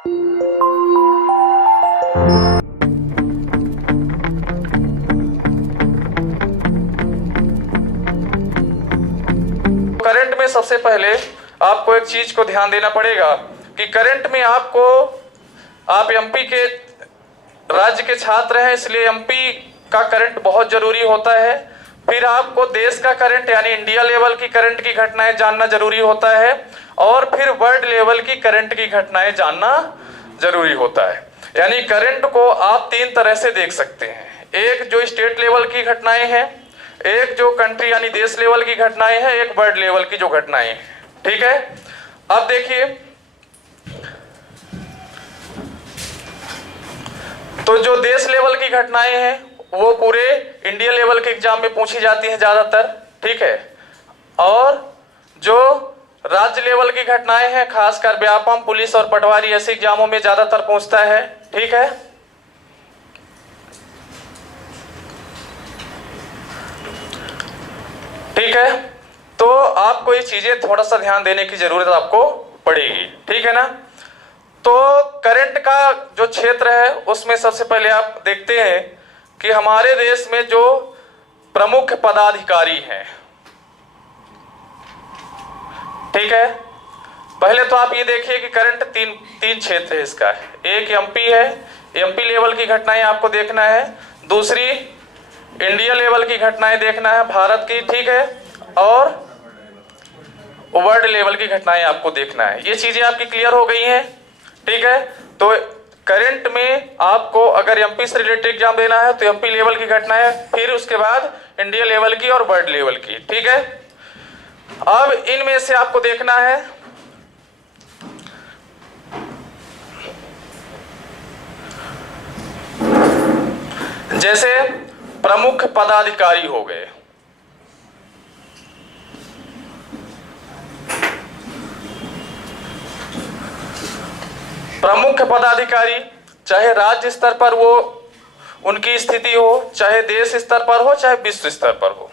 Current में सबसे पहले आपको एक चीज को ध्यान देना पड़ेगा कि करंट में आप एमपी के राज्य के छात्र हैं, इसलिए एमपी का करंट बहुत जरूरी होता है। फिर आपको देश का करंट यानी इंडिया लेवल की करंट की घटनाएं जानना जरूरी होता है, और फिर वर्ल्ड लेवल की करंट की घटनाएं जानना जरूरी होता है। यानी करंट को आप तीन तरह से देख सकते हैं, एक जो स्टेट लेवल की घटनाएं हैं, एक जो कंट्री यानी देश लेवल की घटनाएं हैं, एक वर्ल्ड लेवल की जो घटनाएं हैं। ठीक है, अब देखिए, तो जो देश लेवल की घटनाएं हैं वो पूरे इंडिया लेवल के एग्जाम में पूछी जाती हैं ज्यादातर। ठीक है, और जो राज्य लेवल की घटनाएं हैं, खासकर व्यापम, पुलिस और पटवारी ऐसे एग्जामों में ज्यादातर पूछता है। ठीक है, ठीक है, तो आपको ये चीजें थोड़ा सा ध्यान देने की जरूरत आपको पड़ेगी। ठीक है ना। तो करंट का जो क्षेत्र है उसमें सबसे पहले आप देखते हैं कि हमारे देश में जो प्रमुख पदाधिकारी हैं, ठीक है, पहले तो आप ये देखिए कि करंट तीन क्षेत्र है इसका। एक एमपी है, एमपी लेवल की घटनाएं आपको देखना है। दूसरी इंडिया लेवल की घटनाएं देखना है भारत की। ठीक है, और वर्ल्ड लेवल की घटनाएं आपको देखना है। ये चीजें आपकी क्लियर हो गई हैं। ठीक है, तो करंट में आपको अगर एमपी से रिलेटेड एग्जाम देना है तो एमपी लेवल की घटनाएं, फिर उसके बाद इंडिया लेवल की और वर्ल्ड लेवल की। ठीक है, अब इनमें से आपको देखना है, जैसे प्रमुख पदाधिकारी हो गए, प्रमुख पदाधिकारी चाहे राज्य स्तर पर वो उनकी स्थिति हो, चाहे देश स्तर पर हो, चाहे विश्व स्तर पर हो।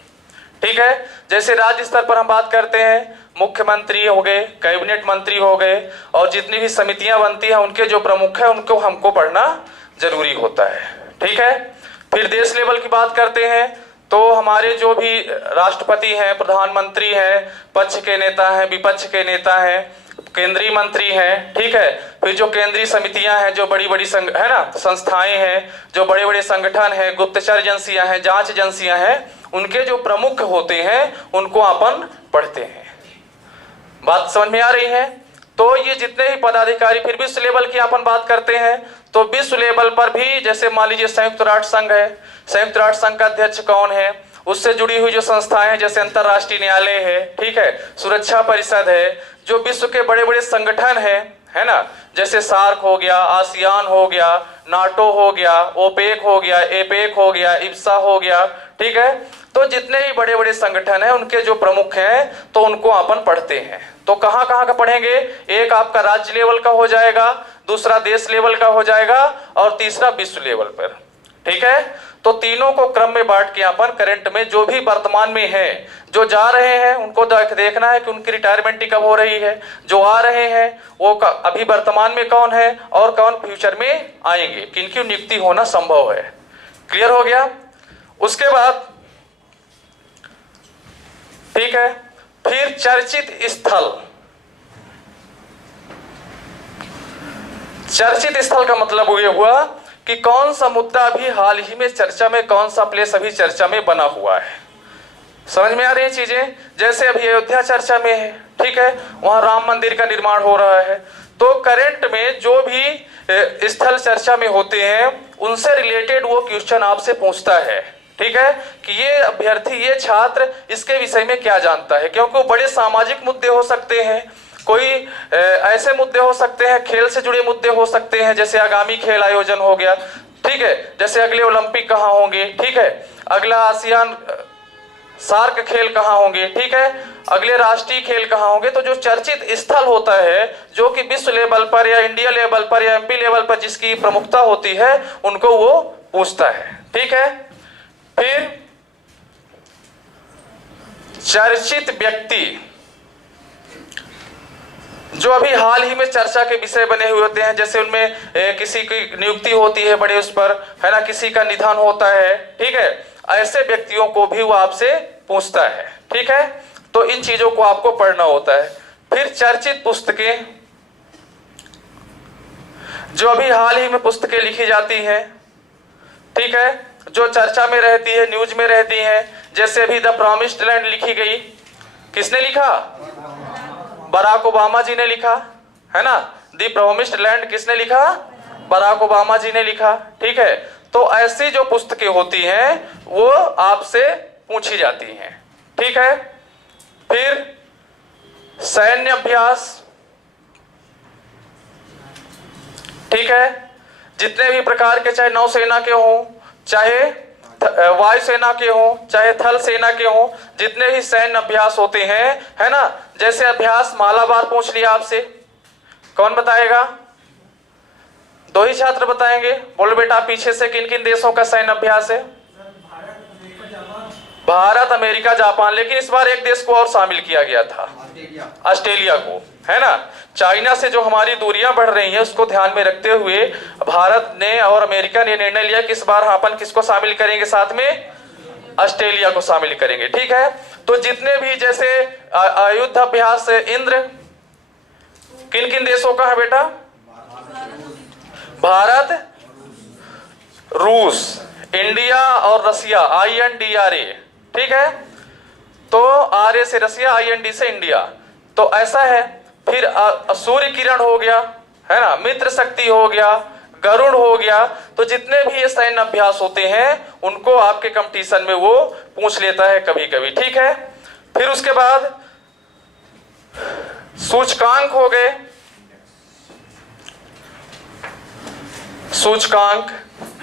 ठीक है, जैसे राज्य स्तर पर हम बात करते हैं, मुख्यमंत्री हो गए, कैबिनेट मंत्री हो गए, और जितनी भी समितियां बनती हैं उनके जो प्रमुख हैं उनको हमको पढ़ना जरूरी होता है। ठीक है, फिर देश लेवल की बात करते हैं तो हमारे जो भी राष्ट्रपति हैं, प्रधानमंत्री हैं, पक्ष के नेता हैं, विपक्ष के नेता हैं, केंद्रीय मंत्री हैं। ठीक है, फिर जो केंद्रीय समितियां हैं, जो बड़ी बड़ी है ना संस्थाएं हैं, जो बड़े बड़े संगठन हैं, गुप्तचर एजेंसियां हैं, जांच एजेंसियां हैं, उनके जो प्रमुख होते हैं उनको अपन पढ़ते हैं। बात समझ में आ रही है। तो ये जितने ही पदाधिकारी, फिर विश्व लेवल की अपन बात करते हैं तो विश्व लेवल पर भी जैसे मान लीजिए संयुक्त राष्ट्र संघ है, संयुक्त राष्ट्र संघ का अध्यक्ष कौन है, उससे जुड़ी हुई जो संस्थाएं हैं जैसे अंतरराष्ट्रीय न्यायालय है, ठीक है, सुरक्षा परिषद है, जो विश्व के बड़े बड़े संगठन है ना, जैसे सार्क हो गया, आसियान हो गया, नाटो हो गया, ओपेक हो गया, एपेक हो गया, इब्सा हो गया। ठीक है, तो जितने भी बड़े बड़े संगठन हैं उनके जो प्रमुख हैं तो उनको अपन पढ़ते हैं। तो कहाँ कहाँ का पढ़ेंगे, एक आपका राज्य लेवल का हो जाएगा, दूसरा देश लेवल का हो जाएगा, और तीसरा विश्व लेवल पर। ठीक है, तो तीनों को क्रम में बांट के अपन करंट में जो भी वर्तमान में है, जो जा रहे हैं उनको देखना है कि उनकी रिटायरमेंट कब हो रही है, जो आ रहे हैं वो अभी वर्तमान में कौन है और कौन फ्यूचर में आएंगे, किनकी नियुक्ति होना संभव है। क्लियर हो गया। उसके बाद ठीक है, फिर चर्चित स्थल। चर्चित स्थल का मतलब ये हुआ कि कौन सा मुद्दा अभी हाल ही में चर्चा में, कौन सा प्लेस अभी चर्चा में बना हुआ है। समझ में आ रही है चीजें। जैसे अभी अयोध्या चर्चा में है, ठीक है, वहां राम मंदिर का निर्माण हो रहा है। तो करंट में जो भी स्थल चर्चा में होते हैं उनसे रिलेटेड वो क्वेश्चन आपसे पूछता है। ठीक है, कि ये अभ्यर्थी, ये छात्र इसके विषय में क्या जानता है, क्योंकि वो बड़े सामाजिक मुद्दे हो सकते हैं, कोई ऐसे मुद्दे हो सकते हैं, खेल से जुड़े मुद्दे हो सकते हैं, जैसे आगामी खेल आयोजन हो गया, ठीक है, जैसे अगले ओलंपिक कहाँ होंगे, ठीक है, अगला आसियान सार्क खेल कहाँ होंगे, ठीक है, अगले राष्ट्रीय खेल कहाँ होंगे। तो जो चर्चित स्थल होता है, जो कि विश्व लेवल पर या इंडिया लेवल पर या एमपी लेवल पर जिसकी प्रमुखता होती है, उनको वो पूछता है। ठीक है, फिर चर्चित व्यक्ति, जो अभी हाल ही में चर्चा के विषय बने हुए होते हैं, जैसे उनमें किसी की नियुक्ति होती है बड़े उस पर, है ना, किसी का निधन होता है, ठीक है, ऐसे व्यक्तियों को भी वो आपसे पूछता है, ठीक है। तो इन चीजों को आपको पढ़ना होता है। फिर चर्चित पुस्तकें, जो अभी हाल ही में पुस्तकें लिखी जाती हैं, ठीक है, जो चर्चा में रहती है, न्यूज में रहती है, जैसे अभी द प्रॉमिस्ड लैंड लिखी गई, किसने लिखा? बराक ओबामा जी ने लिखा, है ना। द प्रॉमिस्ड लैंड किसने लिखा? बराक ओबामा जी ने लिखा, ठीक है। तो ऐसी जो पुस्तकें होती हैं वो आपसे पूछी जाती हैं, ठीक है। फिर सैन्य अभ्यास, ठीक है, जितने भी प्रकार के, चाहे नौसेना के हों, चाहे वायुसेना के हों, चाहे थल सेना के हों, जितने भी सैन्य अभ्यास होते हैं, है ना। जैसे अभ्यास मालाबार पूछ लिया आपसे, कौन बताएगा? 2 ही छात्र बताएंगे। बोलो बेटा, पीछे से किन किन देशों का सैन्य अभ्यास है? भारत, अमेरिका, जापान, लेकिन इस बार एक देश को और शामिल किया गया था, ऑस्ट्रेलिया को, है ना। चाइना से जो हमारी दूरियां बढ़ रही हैं उसको ध्यान में रखते हुए भारत ने और अमेरिका ने निर्णय लिया कि इस बार अपन किसको शामिल करेंगे साथ में? ऑस्ट्रेलिया को शामिल करेंगे, ठीक है। तो जितने भी जैसे युद्ध अभ्यास इंद्र किन किन देशों का है बेटा? भारत, रूस, इंडिया और रसिया, INDRA, ठीक है। तो RA से रसिया, IND से इंडिया, तो ऐसा है। फिर सूर्य किरण हो गया, है ना, मित्र शक्ति हो गया, गरुड़ हो गया। तो जितने भी ये सैन्य अभ्यास होते हैं उनको आपके कंपटीशन में वो पूछ लेता है कभी कभी, ठीक है। फिर उसके बाद सूचकांक हो गए, सूचकांक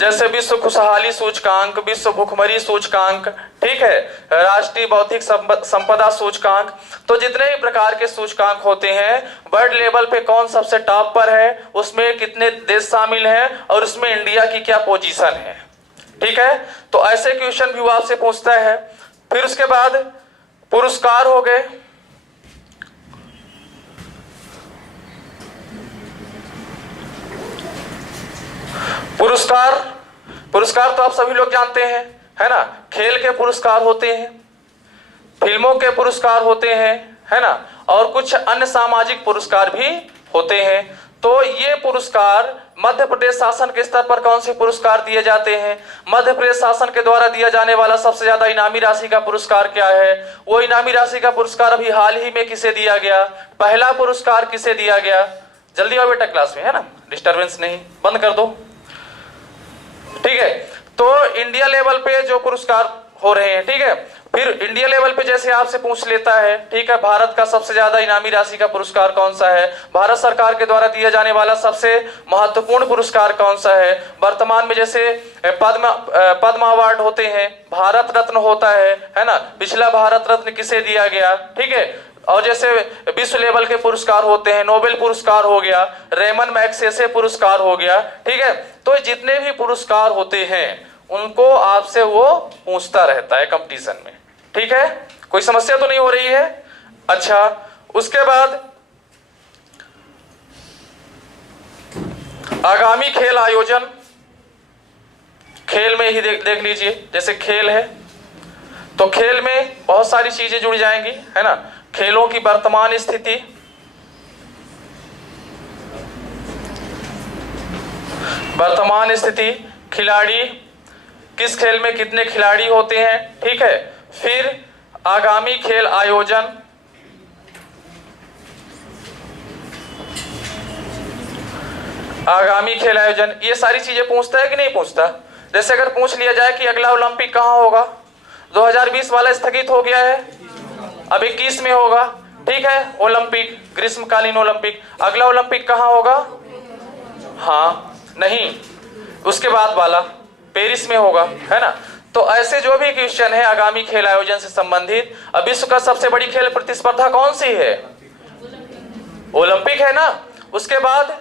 जैसे विश्व खुशहाली सूचकांक, विश्व भुखमरी सूचकांक, ठीक है, राष्ट्रीय बौद्धिक संपदा सूचकांक। तो जितने भी प्रकार के सूचकांक होते हैं, वर्ल्ड लेवल पे कौन सबसे टॉप पर है, उसमें कितने देश शामिल हैं और उसमें इंडिया की क्या पोजीशन है, ठीक है। तो ऐसे क्वेश्चन भी वो आपसे पूछता है। फिर उसके बाद पुरस्कार हो गए, पुरस्कार तो आप सभी लोग जानते हैं, है ना। खेल के पुरस्कार होते हैं, फिल्मों के पुरस्कार होते हैं, है ना, और कुछ अन्य सामाजिक पुरस्कार भी होते हैं। तो ये पुरस्कार मध्य प्रदेश शासन के स्तर पर कौन से पुरस्कार दिए जाते हैं? मध्य प्रदेश शासन के द्वारा दिया जाने वाला सबसे ज्यादा इनामी राशि का पुरस्कार क्या है? वो इनामी राशि का पुरस्कार अभी हाल ही में किसे दिया गया? पहला पुरस्कार किसे दिया गया? जल्दी आओ बेटा क्लास में, है ना, डिस्टर्बेंस नहीं, बंद कर दो, ठीक है। तो इंडिया लेवल पे जो पुरस्कार हो रहे हैं, ठीक है। फिर इंडिया लेवल पे जैसे आपसे पूछ लेता है, ठीक है, भारत का सबसे ज्यादा इनामी राशि का पुरस्कार कौन सा है? भारत सरकार के द्वारा दिया जाने वाला सबसे महत्वपूर्ण पुरस्कार कौन सा है? वर्तमान में जैसे पद्म अवार्ड होते हैं, भारत रत्न होता है ना, पिछला भारत रत्न किसे दिया गया, ठीक है। और जैसे विश्व लेवल के पुरस्कार होते हैं, नोबेल पुरस्कार हो गया, रेमन मैग्सेसे पुरस्कार हो गया, ठीक है। तो जितने भी पुरस्कार होते हैं उनको आपसे वो पूछता रहता है कंपटीशन में, ठीक है। कोई समस्या तो नहीं हो रही है? अच्छा, उसके बाद आगामी खेल आयोजन, खेल में ही देख लीजिए, जैसे खेल है तो खेल में बहुत सारी चीजें जुड़ जाएंगी, है ना। खेलों की वर्तमान स्थिति, खिलाड़ी, किस खेल में कितने खिलाड़ी होते हैं, ठीक है। फिर आगामी खेल आयोजन, ये सारी चीजें पूछता है कि नहीं पूछता? जैसे अगर पूछ लिया जाए कि अगला ओलंपिक कहाँ होगा, 2020 वाला स्थगित हो गया है, अब 21 में होगा, ठीक है, ओलंपिक, ग्रीष्मकालीन ओलंपिक। अगला ओलंपिक कहाँ होगा? हाँ, नहीं, उसके बाद वाला पेरिस में होगा, है ना। तो ऐसे जो भी क्वेश्चन है आगामी खेल आयोजन से संबंधित। अब विश्व का सबसे बड़ी खेल प्रतिस्पर्धा कौन सी है? ओलंपिक है ना। उसके बाद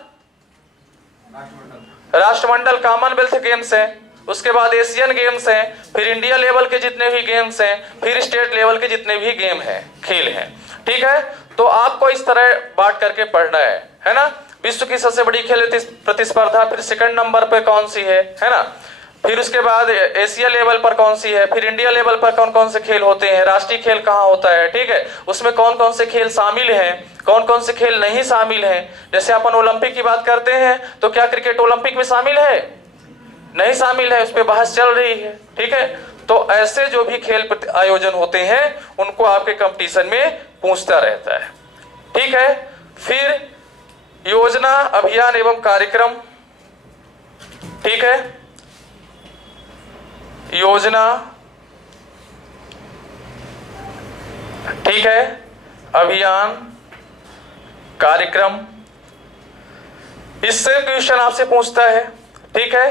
राष्ट्रमंडल कॉमनवेल्थ गेम्स है, उसके बाद एशियन गेम्स हैं, फिर इंडिया लेवल के जितने भी गेम्स हैं, फिर स्टेट लेवल के जितने भी गेम हैं, खेल हैं, ठीक है। तो आपको इस तरह बांट करके पढ़ना है ना। विश्व की सबसे बड़ी खेल प्रतिस्पर्धा, फिर सेकंड नंबर पे कौन सी है ना, फिर उसके बाद एशिया लेवल पर कौन सी है, फिर इंडिया लेवल पर कौन कौन से खेल होते हैं, राष्ट्रीय खेल कहाँ होता है, ठीक है, उसमें कौन कौन से खेल शामिल हैं, कौन कौन से खेल नहीं शामिल हैं। जैसे अपन ओलंपिक की बात करते हैं तो क्या क्रिकेट ओलंपिक में शामिल है? नहीं शामिल है, उस पर बहस चल रही है, ठीक है। तो ऐसे जो भी खेल आयोजन होते हैं उनको आपके कंपटीशन में पूछता रहता है, ठीक है। फिर योजना, अभियान एवं कार्यक्रम, ठीक है, योजना, ठीक है, अभियान, कार्यक्रम, इससे क्वेश्चन आपसे पूछता है, ठीक है।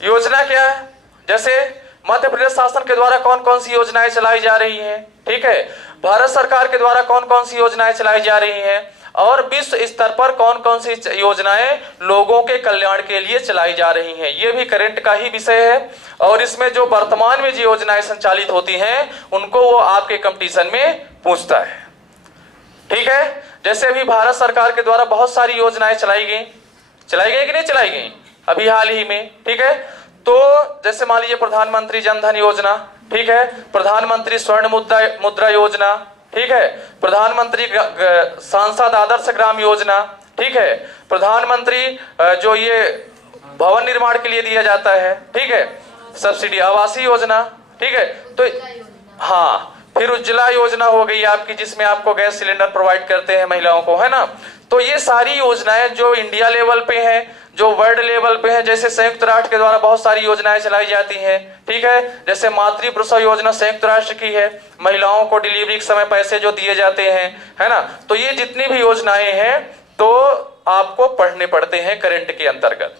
योजना क्या है? जैसे मध्य प्रदेश शासन के द्वारा कौन कौन सी योजनाएं चलाई जा रही हैं, ठीक है, भारत सरकार के द्वारा कौन कौन सी योजनाएं चलाई जा रही हैं, और विश्व स्तर पर कौन कौन सी योजनाएं लोगों के कल्याण के लिए चलाई जा रही हैं। ये भी करंट का ही विषय है, और इसमें जो वर्तमान में जो योजनाएं संचालित होती हैं उनको वो आपके कंपटीशन में पूछता है, ठीक है। जैसे अभी भारत सरकार के द्वारा बहुत सारी योजनाएं चलाई गई कि नहीं चलाई गई अभी हाल ही में, ठीक है। तो जैसे मान लीजिए प्रधानमंत्री जन धन योजना, ठीक है, प्रधानमंत्री स्वर्ण मुद्रा योजना, ठीक है, प्रधानमंत्री सांसद आदर्श ग्राम योजना, ठीक है, प्रधानमंत्री जो ये भवन निर्माण के लिए दिया जाता है, ठीक है, सब्सिडी आवासीय योजना, ठीक है। तो हाँ, फिर उज्ज्वला योजना हो गई आपकी, जिसमें आपको गैस सिलेंडर प्रोवाइड करते हैं महिलाओं को, है ना। तो ये सारी योजनाएं जो इंडिया लेवल पे हैं, जो वर्ल्ड लेवल पे हैं, जैसे संयुक्त राष्ट्र के द्वारा बहुत सारी योजनाएं चलाई जाती हैं, ठीक है। जैसे मातृ प्रसव योजना संयुक्त राष्ट्र की है, महिलाओं को डिलीवरी के समय पैसे जो दिए जाते हैं, है ना। तो ये जितनी भी योजनाएं हैं तो आपको पढ़ने पड़ते हैं करंट के अंतर्गत,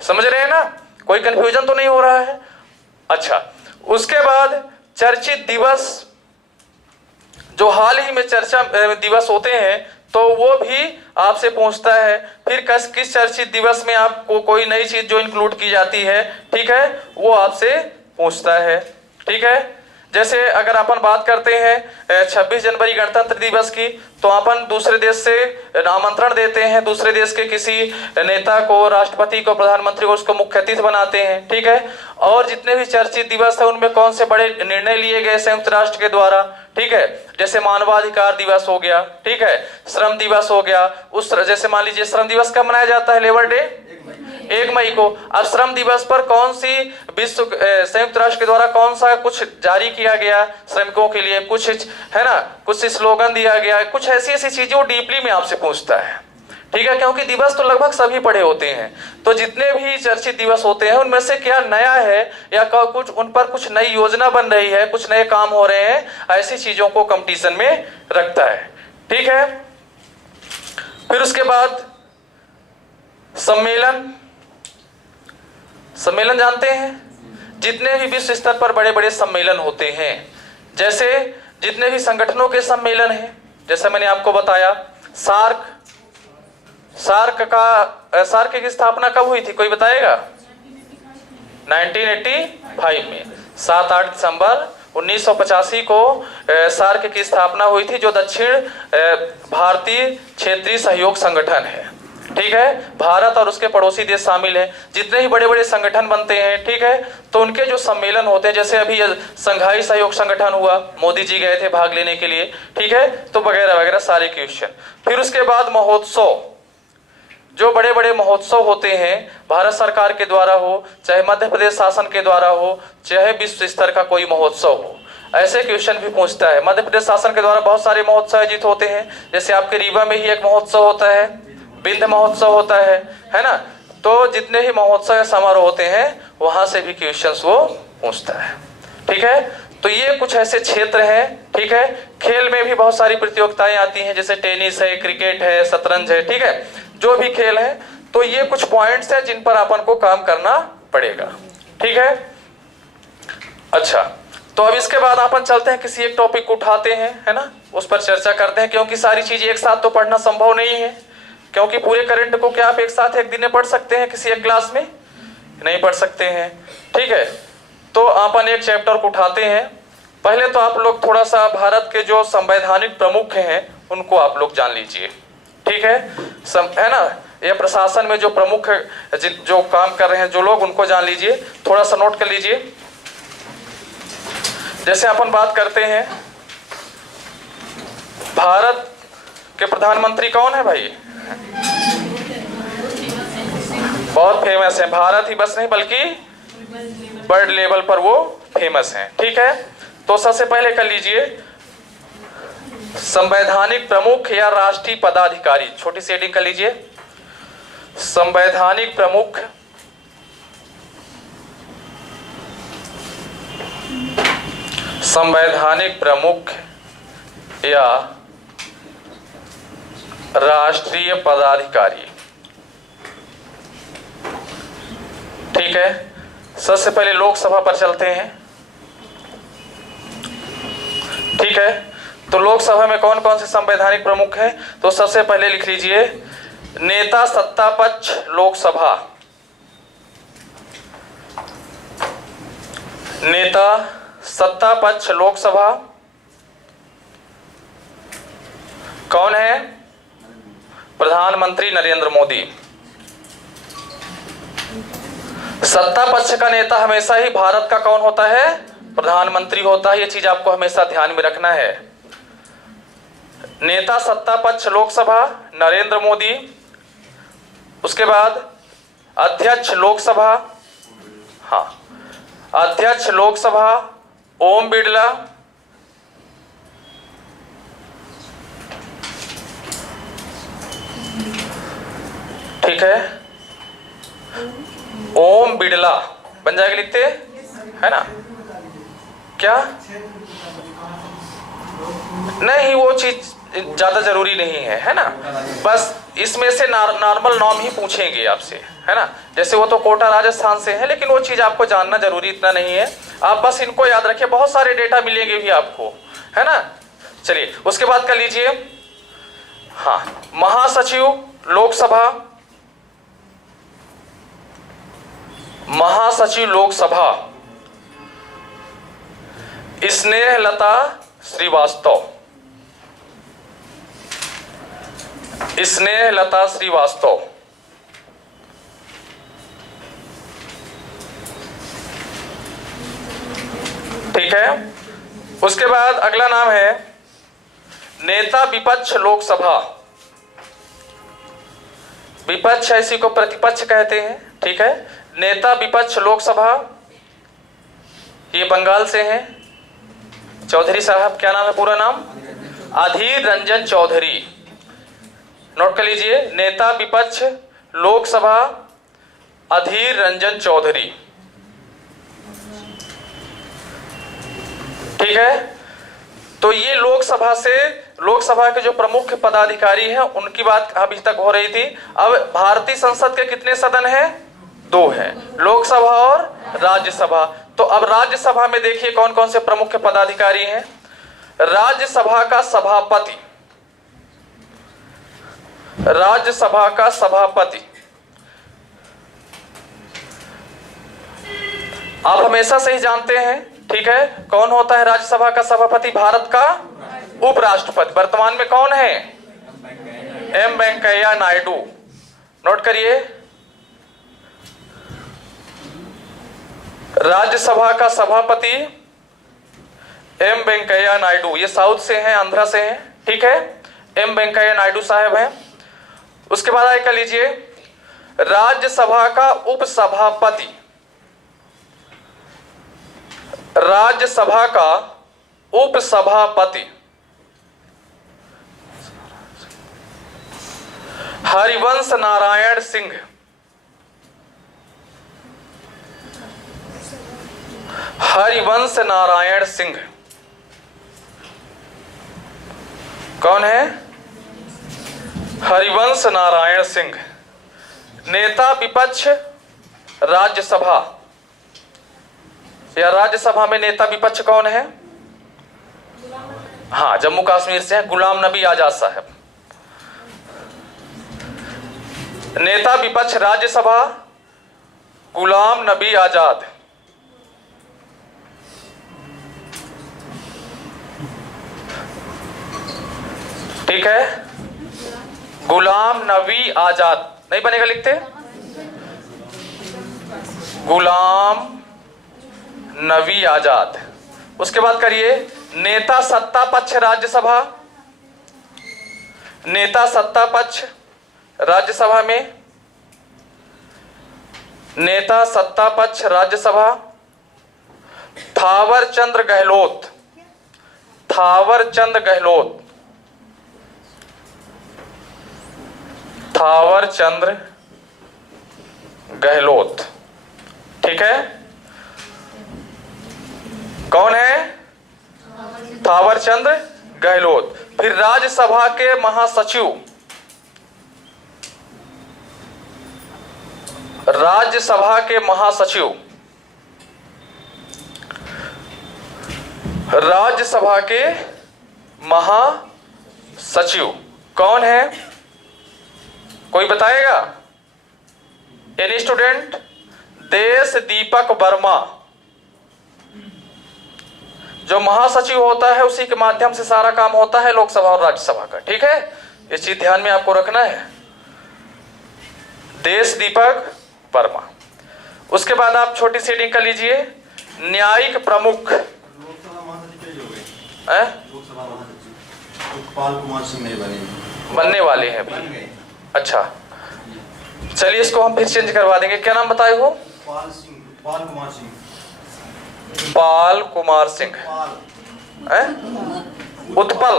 समझ रहे हैं ना, कोई कंफ्यूजन तो नहीं हो रहा है। अच्छा, उसके बाद चर्चित दिवस, जो हाल ही में चर्चा दिवस होते हैं तो वो भी आपसे पूछता है। फिर किस चर्चित दिवस में आपको कोई नई चीज जो इंक्लूड की जाती है, ठीक है, वो आपसे पूछता है, ठीक है। जैसे अगर अपन बात करते हैं 26 जनवरी गणतंत्र दिवस की, तो अपन दूसरे देश से आमंत्रण देते हैं, दूसरे देश के किसी नेता को, राष्ट्रपति को, प्रधानमंत्री को, उसको मुख्य अतिथि बनाते हैं, ठीक है। और जितने भी चर्चित दिवस है उनमें कौन से बड़े निर्णय लिए गए संयुक्त राष्ट्र के द्वारा, ठीक है। जैसे मानवाधिकार दिवस हो गया, ठीक है, श्रम दिवस हो गया। उस जैसे मान लीजिए श्रम दिवस कब मनाया जाता है, लेबर डे 1 मई को। अब श्रम दिवस पर कौन सी विश्व संयुक्त राष्ट्र के द्वारा कौन सा कुछ जारी किया गया श्रमिकों के लिए, कुछ है ना, कुछ स्लोगन दिया गया, कुछ ऐसी ऐसी चीजें वो डीपली में आपसे पूछता है, ठीक है। क्योंकि दिवस तो लगभग सभी पढ़े होते हैं, तो जितने भी चर्चित दिवस होते हैं उनमें से क्या नया है या कुछ उन पर कुछ नई योजना बन रही है, कुछ नए काम हो रहे हैं, ऐसी चीजों को कंपटीशन में रखता है, ठीक है। फिर उसके बाद सम्मेलन, सम्मेलन जानते हैं, जितने भी विश्व स्तर पर बड़े बड़े सम्मेलन होते हैं, जैसे जितने भी संगठनों के सम्मेलन हैं, जैसे मैंने आपको बताया सार्क की स्थापना कब हुई थी, कोई बताएगा? 1985 में 7-8 दिसंबर 1985 को सार्क की स्थापना हुई थी, जो दक्षिण भारतीय क्षेत्रीय सहयोग संगठन है, ठीक है। भारत और उसके पड़ोसी देश शामिल हैं। जितने ही बड़े बड़े संगठन बनते हैं, ठीक है, तो उनके जो सम्मेलन होते हैं, जैसे अभी संघाई सहयोग संगठन हुआ, मोदी जी गए थे भाग लेने के लिए, ठीक है, तो वगैरह वगैरह सारे क्वेश्चन। फिर उसके बाद महोत्सव, जो बड़े बड़े महोत्सव होते हैं भारत सरकार के द्वारा हो, चाहे मध्य प्रदेश शासन के द्वारा हो, चाहे विश्व स्तर का कोई महोत्सव हो, ऐसे क्वेश्चन भी पूछता है। मध्य प्रदेश शासन के द्वारा बहुत सारे महोत्सव आयोजित होते हैं, जैसे आपके रीवा में ही एक महोत्सव होता है, बिंद महोत्सव होता है ना। तो जितने भी महोत्सव समारोह होते हैं वहां से भी क्वेश्चंस वो पूछता है, ठीक है। तो ये कुछ ऐसे क्षेत्र हैं, ठीक है। खेल में भी बहुत सारी प्रतियोगिताएं आती हैं, जैसे टेनिस है, क्रिकेट है, शतरंज है, ठीक है, जो भी खेल है। तो ये कुछ पॉइंट्स हैं जिन पर अपन को काम करना पड़ेगा, ठीक है। अच्छा, तो अब इसके बाद अपन चलते हैं, किसी एक टॉपिक को उठाते हैं, है ना, उस पर चर्चा करते हैं, क्योंकि सारी चीजें एक साथ तो पढ़ना संभव नहीं है, क्योंकि पूरे करंट को क्या आप एक साथ एक दिन में पढ़ सकते हैं किसी एक क्लास में? नहीं पढ़ सकते हैं, ठीक है। तो अपन एक चैप्टर को उठाते हैं। पहले तो आप लोग थोड़ा सा भारत के जो संवैधानिक प्रमुख हैं उनको आप लोग जान लीजिए। ठीक है, है ना। ये प्रशासन में जो प्रमुख जो काम कर रहे हैं जो लोग, उनको जान लीजिए, थोड़ा सा नोट कर लीजिए। जैसे अपन बात करते हैं, भारत के प्रधानमंत्री कौन है भाई? बहुत फेमस है। भारत ही बस नहीं बल्कि वर्ल्ड लेवल पर वो फेमस हैं। ठीक है, तो सबसे पहले कर लीजिए संवैधानिक प्रमुख या राष्ट्रीय पदाधिकारी, छोटी सी हेडिंग कर लीजिए, संवैधानिक प्रमुख संवैधानिक प्रमुख या राष्ट्रीय पदाधिकारी। ठीक है, सबसे पहले लोकसभा पर चलते हैं। ठीक है, तो लोकसभा में कौन कौन से संवैधानिक प्रमुख हैं? तो सबसे पहले लिख लीजिए नेता सत्तापक्ष लोकसभा, नेता सत्तापक्ष लोकसभा कौन है? प्रधानमंत्री नरेंद्र मोदी। सत्ता पक्ष का नेता हमेशा ही भारत का कौन होता है? प्रधानमंत्री होता है। यह चीज आपको हमेशा ध्यान में रखना है। नेता सत्ता पक्ष लोकसभा नरेंद्र मोदी, उसके बाद अध्यक्ष लोकसभा, हाँ, अध्यक्ष लोकसभा ओम बिरला, ठीक है, ओम बिरला बन जाएगा, लिखते है ना? क्या नहीं, वो चीज ज्यादा जरूरी नहीं है, है ना। बस इसमें से नॉर्मल नाम ही पूछेंगे आपसे, है ना। जैसे वो तो कोटा राजस्थान से है, लेकिन वो चीज आपको जानना जरूरी इतना नहीं है। आप बस इनको याद रखिए, बहुत सारे डेटा मिलेंगे भी आपको, है ना। चलिए उसके बाद कर लीजिए, हाँ, महासचिव लोकसभा, महासचिव लोकसभा स्नेहलता श्रीवास्तव, स्नेहलता श्रीवास्तव, ठीक है। उसके बाद अगला नाम है नेता विपक्ष लोकसभा, विपक्ष इसी को प्रतिपक्ष कहते हैं, ठीक है। नेता विपक्ष लोकसभा, ये बंगाल से हैं, चौधरी साहब, क्या नाम है पूरा नाम? अधीर रंजन चौधरी, नोट कर लीजिए, नेता विपक्ष लोकसभा अधीर रंजन चौधरी, ठीक है। तो ये लोकसभा से, लोकसभा के जो प्रमुख पदाधिकारी हैं उनकी बात अभी तक हो रही थी। अब भारतीय संसद के कितने सदन हैं? 2 हैं, लोकसभा और राज्यसभा। तो अब राज्यसभा में देखिए कौन कौन से प्रमुख पदाधिकारी हैं। राज्यसभा का सभापति, राज्यसभा का सभापति, आप हमेशा से ही जानते हैं, ठीक है। कौन होता है राज्यसभा का सभापति? भारत का उपराष्ट्रपति। वर्तमान में कौन है? एम वेंकैया नायडू, नोट करिए, राज्यसभा का सभापति एम वेंकैया नायडू। ये साउथ से हैं, आंध्रा से हैं, ठीक है। एम वेंकैया नायडू साहब हैं। उसके बाद आगे कर लीजिए राज्यसभा का उपसभापति, राज्यसभा का उपसभापति हरिवंश नारायण सिंह, हरिवंश नारायण सिंह कौन है? हरिवंश नारायण सिंह। नेता विपक्ष राज्यसभा, या राज्यसभा में नेता विपक्ष कौन है? हाँ, जम्मू कश्मीर से है, गुलाम नबी आजाद साहब। नेता विपक्ष राज्यसभा गुलाम नबी आजाद, ठीक है, गुलाम नबी आजाद नहीं बनेगा, लिखते गुलाम नबी आजाद। उसके बाद करिए नेता सत्ता पक्ष राज्यसभा, नेता सत्ता पक्ष राज्यसभा में, नेता सत्ता पक्ष राज्यसभा थावर चंद्र गहलोत, थावर चंद गहलोत, थावर चंद्र गहलोत। ठीक है, कौन है? थावर चंद गहलोत। फिर राज्यसभा के महासचिव, राज्यसभा के महासचिव, राज्यसभा के महासचिव कौन है? कोई बताएगा? Any student? देश दीपक वर्मा। जो महासचिव होता है उसी के माध्यम से सारा काम होता है लोकसभा और राज्यसभा का। ठीक है, ये चीज ध्यान में आपको रखना है, देश दीपक वर्मा। उसके बाद आप छोटी सी हेडिंग कर लीजिए, न्यायिक प्रमुख। लोकसभा महासचिव हो गए, लोकसभा महासचिव उत्पल कुमार सिंह बनने वाले हैं अभी। अच्छा, चलिए इसको हम फिर चेंज करवा देंगे। क्या नाम बताए हो? उत्पल सिंह, उत्पल कुमार सिंह, पाल कुमार सिंह, उत्पल,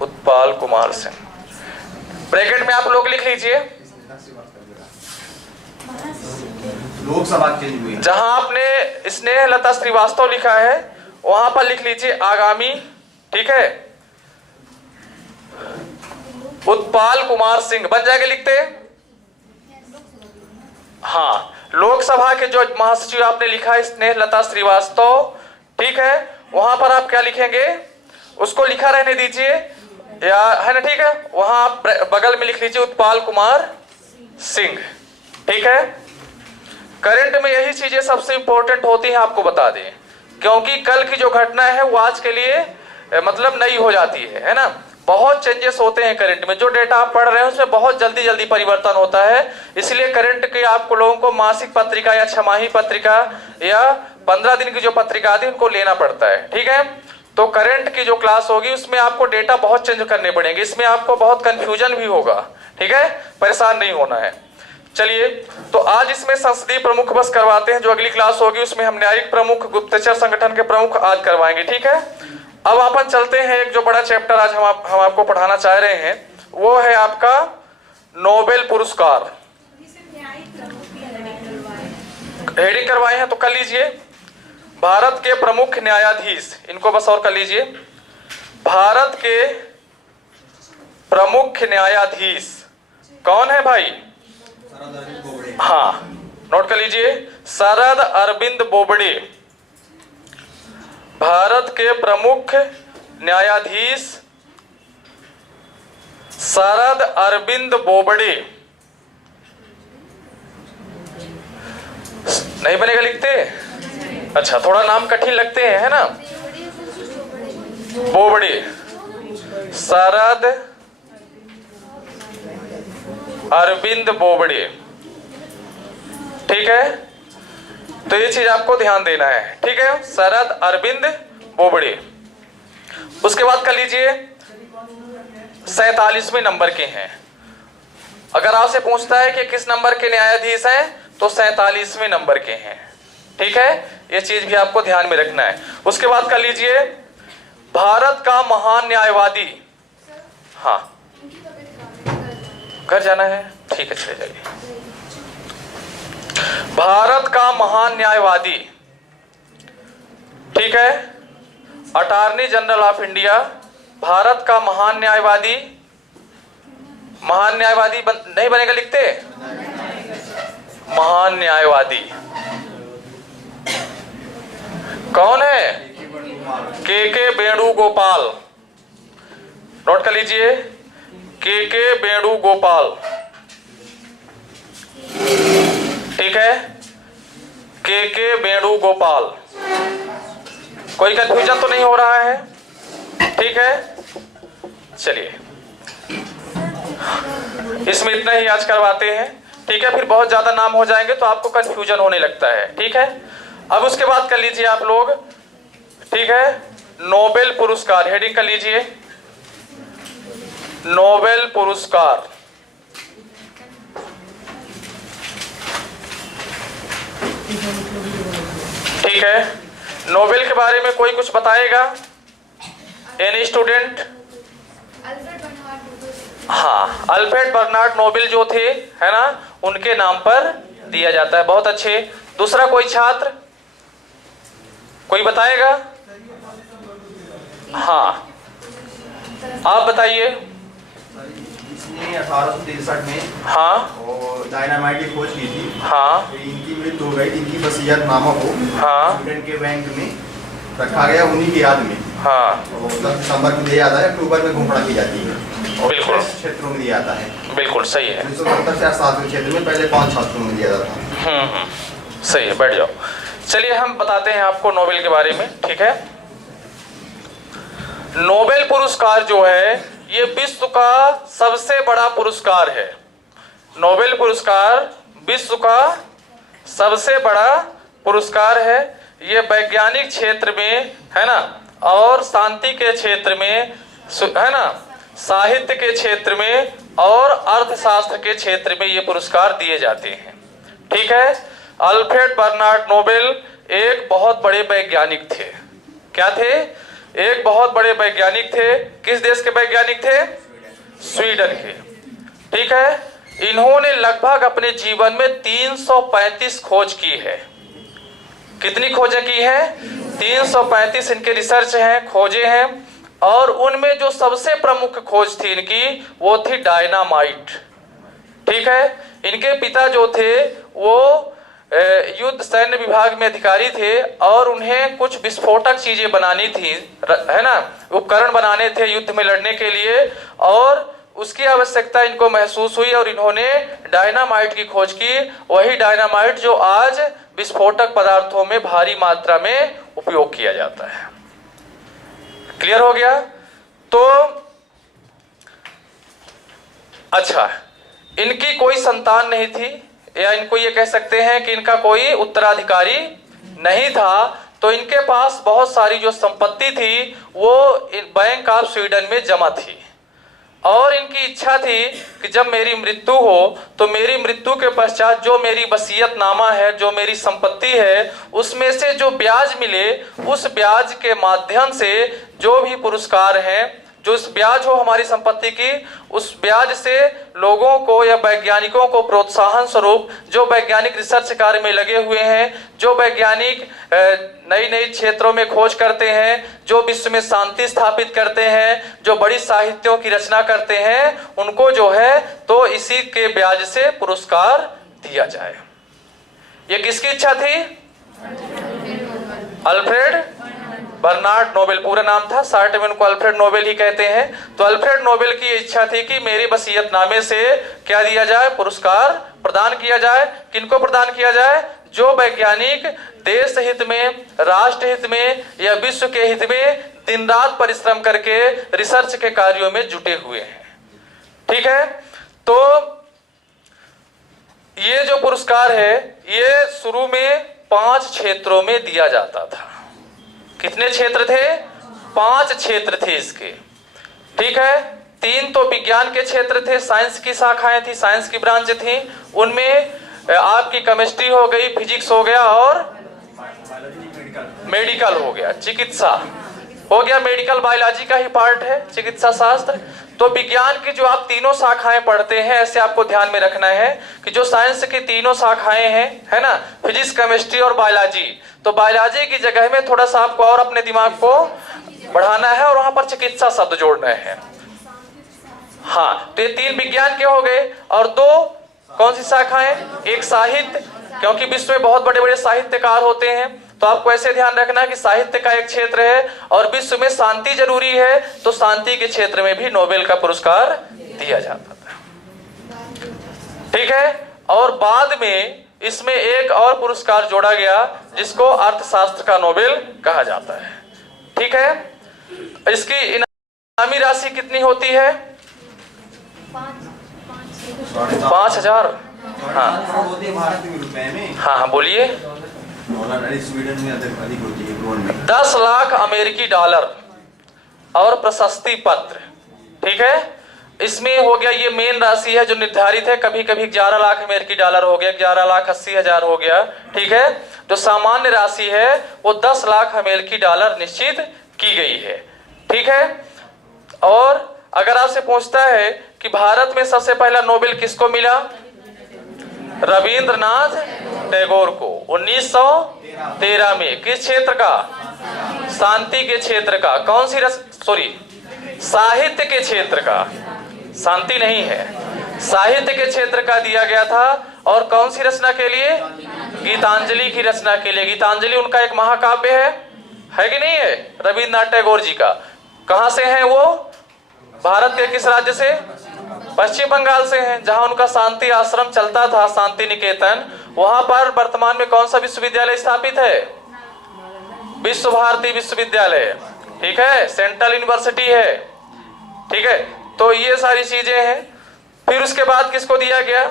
उत्पल कुमार सिंह। ब्रैकेट में आप लोग लिख लीजिए, लोकसभा के हुए। जहां आपने स्नेहलता श्रीवास्तव लिखा है वहां पर लिख लीजिए आगामी। ठीक है, उत्पल कुमार सिंह बन जाएगा, लिखते। हाँ, लोकसभा के जो महासचिव आपने लिखा है स्नेहलता श्रीवास्तव, ठीक है, वहां पर आप क्या लिखेंगे उसको लिखा रहने दीजिए, या है ना, ठीक है, वहां आप बगल में लिख लीजिए उत्पल कुमार सिंह। ठीक है, करंट में यही चीजें सबसे इंपॉर्टेंट होती हैं, आपको बता दें, क्योंकि कल की जो घटना है वो आज के लिए मतलब नई हो जाती है ना। बहुत चेंजेस होते हैं करंट में, जो डेटा आप पढ़ रहे हैं उसमें बहुत जल्दी जल्दी परिवर्तन होता है। इसलिए करंट के आपको लोगों को मासिक पत्रिका या छमाही पत्रिका या 15 दिन की जो पत्रिका आती है उनको लेना पड़ता है। ठीक है, तो करंट की जो क्लास होगी उसमें आपको डेटा बहुत चेंज करने पड़ेंगे, इसमें आपको बहुत कंफ्यूजन भी होगा। ठीक है, परेशान नहीं होना है। चलिए, तो आज इसमें संसदीय प्रमुख बस करवाते हैं, जो अगली क्लास होगी उसमें हम न्यायिक प्रमुख, गुप्तचर संगठन के प्रमुख आज करवाएंगे। ठीक है, अब अपन चलते हैं, एक जो बड़ा चैप्टर आज हम आपको पढ़ाना चाह रहे हैं वो है आपका नोबेल पुरस्कार। हेडिंग करवाए हैं तो कर लीजिए, भारत के प्रमुख न्यायाधीश, इनको बस और कर लीजिए, भारत के प्रमुख न्यायाधीश कौन है भाई? हाँ, नोट कर लीजिए, शरद अरविंद बोबडे, भारत के प्रमुख न्यायाधीश शरद अरविंद बोबडे। नहीं बनेगा, लिखते? अच्छा, थोड़ा नाम कठिन लगते हैं, है ना। बोबडे, शरद अरविंद बोबडे। ठीक है, तो ये चीज आपको ध्यान देना है। ठीक है, शरद अरविंद बोबडे। उसके बाद कर लीजिए 47वें नंबर के हैं। अगर आपसे पूछता है कि किस नंबर के न्यायाधीश हैं तो 47वें नंबर के हैं। ठीक है, ये चीज भी आपको ध्यान में रखना है। उसके बाद कर लीजिए भारत का महान न्यायवादी। हाँ, घर जाना है, ठीक है, चले जाइए। भारत का महान न्यायवादी, ठीक है, attorney general of India, Bharat का महान न्यायवादी। महान न्यायवादी नहीं बनेगा, लिखते? महान न्यायवादी कौन है? के वेणुगोपाल। नोट कर लीजिए, के वेणुगोपाल। ठीक है, के वेणुगोपाल। कोई कंफ्यूजन तो नहीं हो रहा है? ठीक है, चलिए इसमें इतना ही आज करवाते हैं, ठीक है। फिर बहुत ज्यादा नाम हो जाएंगे तो आपको कंफ्यूजन होने लगता है, ठीक है। अब उसके बाद कर लीजिए आप लोग, ठीक है, नोबेल पुरस्कार, हेडिंग कर लीजिए नोबेल पुरस्कार। ठीक है, नोबेल के बारे में कोई कुछ बताएगा? Any student? हाँ, अल्फ्रेड बर्नार्ड नोबेल जो थे, है ना, उनके नाम पर दिया जाता है। बहुत अच्छे। दूसरा कोई छात्र कोई बताएगा? हाँ, आप बताइए। इसने 1863 में हाँ और डायनामाइट की खोज की थी। हाँ तो इनकी मृत्यु हो गई। इनकी वसीयतनामा को हाँ स्वीडन के बैंक में रखा गया, उन्हीं की याद में। हाँ, और 10 दिसंबर को दिया जाता है, अक्टूबर में घोषणा की जाती है और बिल्कुल। 6 क्षेत्रों में दिया जाता है। बिल्कुल सही है। 1970 से 7 क्षेत्र में, पहले 5 छात्रों में दिया जाता था। सही है, बैठ जाओ। चलिए हम बताते हैं आपको नोबेल के बारे में, ठीक है। नोबेल पुरस्कार जो है ये विश्व का सबसे बड़ा पुरस्कार है। नोबेल पुरस्कार विश्व का सबसे बड़ा पुरस्कार है। ये वैज्ञानिक क्षेत्र में, है ना, और शांति के क्षेत्र में, है ना, साहित्य के क्षेत्र में और अर्थशास्त्र के क्षेत्र में ये पुरस्कार दिए जाते हैं, ठीक है। अल्फ्रेड बर्नार्ड नोबेल एक बहुत बड़े वैज्ञानिक थे। क्या थे? एक बहुत बड़े वैज्ञानिक थे। किस देश के वैज्ञानिक थे? स्वीडन के, ठीक है। इन्होंने लगभग अपने जीवन में 335 खोज की है। कितनी खोजें की हैं? 335 इनके रिसर्च हैं, खोजें हैं। और उनमें जो सबसे प्रमुख खोज थी इनकी, वो थी डायनामाइट, ठीक है। इनके पिता जो थे वो युद्ध सैन्य विभाग में अधिकारी थे और उन्हें कुछ विस्फोटक चीजें बनानी थी, है ना, उपकरण बनाने थे युद्ध में लड़ने के लिए, और उसकी आवश्यकता इनको महसूस हुई और इन्होंने डायनामाइट की खोज की। वही डायनामाइट जो आज विस्फोटक पदार्थों में भारी मात्रा में उपयोग किया जाता है। क्लियर हो गया? तो अच्छा, इनकी कोई संतान नहीं थी, या इनको ये कह सकते हैं कि इनका कोई उत्तराधिकारी नहीं था। तो इनके पास बहुत सारी जो संपत्ति थी वो बैंक ऑफ स्वीडन में जमा थी, और इनकी इच्छा थी कि जब मेरी मृत्यु हो तो मेरी मृत्यु के पश्चात जो मेरी वसीयतनामा है, जो मेरी संपत्ति है, उसमें से जो ब्याज मिले, उस ब्याज के माध्यम से जो भी पुरस्कार हैं, जो इस ब्याज हो हमारी संपत्ति की, उस ब्याज से लोगों को या वैज्ञानिकों को प्रोत्साहन स्वरूप, जो वैज्ञानिक रिसर्च कार्य में लगे हुए हैं, जो वैज्ञानिक नई नई क्षेत्रों में खोज करते हैं, जो विश्व में शांति स्थापित करते हैं, जो बड़ी साहित्यों की रचना करते हैं, उनको जो है तो इसी के ब्याज से पुरस्कार दिया जाए। ये किसकी इच्छा थी? अल्फ्रेड बर्नार्ड नोबेल पूरा नाम था, शॉर्ट में उनको अल्फ्रेड नोबेल ही कहते हैं। तो अल्फ्रेड नोबेल की इच्छा थी कि मेरी वसीयतनामे से क्या दिया जाए? पुरस्कार प्रदान किया जाए। किनको प्रदान किया जाए? जो वैज्ञानिक देश हित में, राष्ट्र हित में या विश्व के हित में दिन रात परिश्रम करके रिसर्च के कार्यों में जुटे हुए हैं, ठीक है। तो ये जो पुरस्कार है ये शुरू में 5 क्षेत्रों में दिया जाता था। कितने क्षेत्र थे? 5 क्षेत्र थे इसके, ठीक है। 3 तो विज्ञान के क्षेत्र थे, साइंस की शाखाएं थी, साइंस की ब्रांच थी। उनमें आपकी केमिस्ट्री हो गई, फिजिक्स हो गया और मेडिकल हो गया, चिकित्सा हो गया। मेडिकल बायोलॉजी का ही पार्ट है चिकित्सा शास्त्र। तो विज्ञान की जो आप तीनों शाखाएं पढ़ते हैं, ऐसे आपको ध्यान में रखना है कि जो साइंस की तीनों शाखाएं हैं, है ना, फिजिक्स, केमिस्ट्री और बायोलॉजी, तो बायोलॉजी की जगह में थोड़ा सा आपको और अपने दिमाग को बढ़ाना है और वहां पर चिकित्सा शब्द जोड़ना है। हाँ, तो ये 3 विज्ञान के हो गए। और 2 कौन सी शाखाएं? एक साहित्य, क्योंकि विश्व में बहुत बड़े बड़े साहित्यकार होते हैं, तो आपको ऐसे ध्यान रखना है कि साहित्य का एक क्षेत्र है। और विश्व में शांति जरूरी है, तो शांति के क्षेत्र में भी नोबेल का पुरस्कार दिया जाता था, ठीक है। और बाद में इसमें एक और पुरस्कार जोड़ा गया जिसको अर्थशास्त्र का नोबेल कहा जाता है, ठीक है। इसकी इनामी राशि कितनी होती है? 5,000। हाँ होती है भारत में रुपए में। हाँ हाँ बोलिए। स्वीडन में अधिक होती है क्रोन में। 10 लाख अमेरिकी डॉलर और प्रशस्ति पत्र। ठीक है, इसमें हो गया, ये मेन राशि है जो निर्धारित है। कभी कभी 11 लाख अमेरिकी डॉलर हो गया, 11,80,000 हो गया। ठीक है, जो सामान्य राशि है वो 10 लाख अमेरिकी डॉलर निश्चित की गई है। ठीक है, और अगर आपसे पूछता है कि भारत में सबसे पहला नोबेल किसको मिला? रविंद्रनाथ टैगोर को 1913 में। किस क्षेत्र का? शांति के क्षेत्र का। कौन सी साहित्य के क्षेत्र का, शांति नहीं है, साहित्य के क्षेत्र का दिया गया था। और कौन सी रचना के लिए? गीतांजलि की रचना के लिए। गीतांजलि उनका एक महाकाव्य है कि नहीं है, रविंद्रनाथ टैगोर जी का। कहां से हैं वो? भारत के किस राज्य से? पश्चिम बंगाल से हैं, जहां उनका शांति आश्रम चलता था, शांति निकेतन। वहां पर वर्तमान में कौन सा विश्वविद्यालय स्थापित है? विश्व भारती विश्वविद्यालय। ठीक है, सेंट्रल यूनिवर्सिटी है। ठीक है, तो ये सारी चीजें हैं। फिर उसके बाद किसको दिया गया?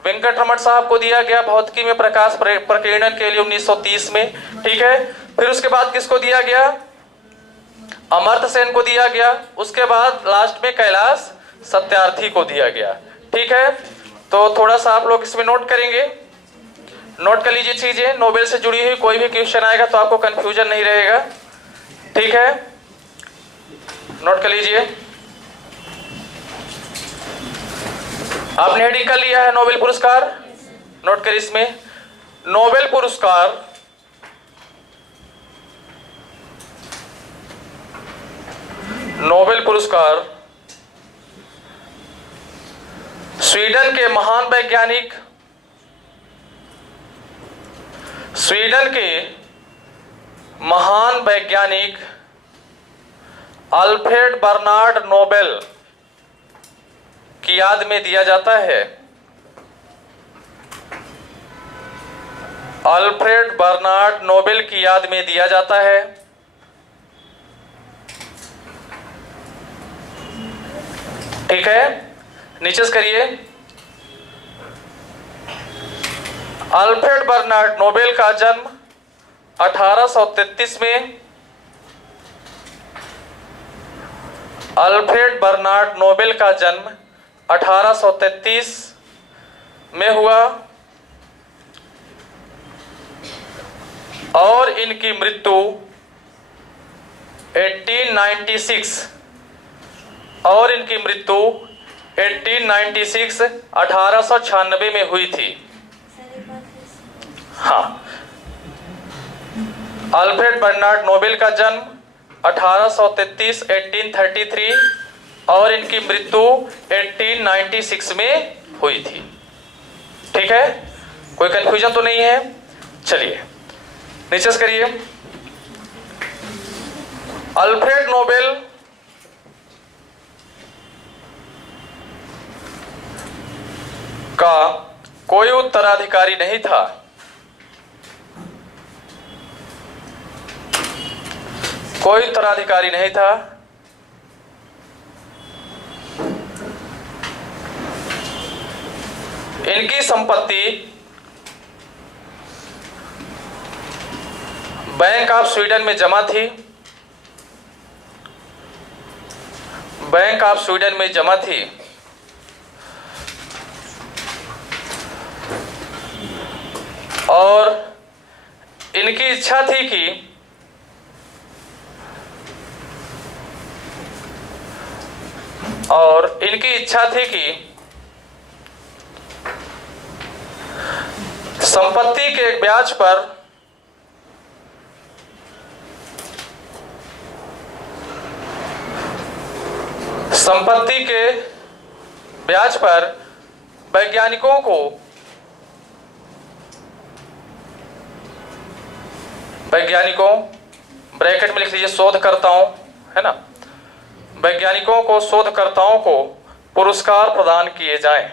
वेंकटरमण साहब को दिया गया भौतिकी में प्रकाश प्रकीर्णन के लिए 1930 में। ठीक है, फिर उसके बाद किसको दिया गया? अमर्त्य सेन को दिया गया। उसके बाद लास्ट में कैलाश सत्यार्थी को दिया गया। ठीक है, तो थोड़ा सा आप लोग इसमें नोट करेंगे, नोट कर लीजिए चीजें। नोबेल से जुड़ी हुई कोई भी क्वेश्चन आएगा तो आपको कंफ्यूजन नहीं रहेगा। ठीक है, नोट कर लीजिए। आपने हेडिंग कर लिया है नोबेल पुरस्कार, नोट कर इसमें। नोबेल पुरस्कार स्वीडन के महान वैज्ञानिक अल्फ्रेड बर्नार्ड नोबेल की याद में दिया जाता है। अल्फ्रेड बर्नार्ड नोबेल की याद में दिया जाता है। ठीक है, नीचे से करिए। अल्फ्रेड बर्नार्ड नोबेल का जन्म 1833 में। अल्फ्रेड बर्नार्ड नोबेल का जन्म 1833 में हुआ और इनकी मृत्यु 1896 में हुई थी। हाँ, अल्फ्रेड बर्नार्ड नोबेल का जन्म 1833 और इनकी मृत्यु 1896 में हुई थी। ठीक है, कोई कंफ्यूजन तो नहीं है? चलिए नीचे से करिए। अल्फ्रेड नोबेल का कोई उत्तराधिकारी नहीं था। कोई उत्तराधिकारी नहीं था। इनकी संपत्ति बैंक ऑफ स्वीडन में जमा थी। बैंक ऑफ स्वीडन में जमा थी। और इनकी इच्छा थी कि संपत्ति के ब्याज पर वैज्ञानिकों को ब्रैकेट में लिख लीजिए शोधकर्ताओं, है ना, वैज्ञानिकों को, शोधकर्ताओं को पुरस्कार प्रदान किए जाएं।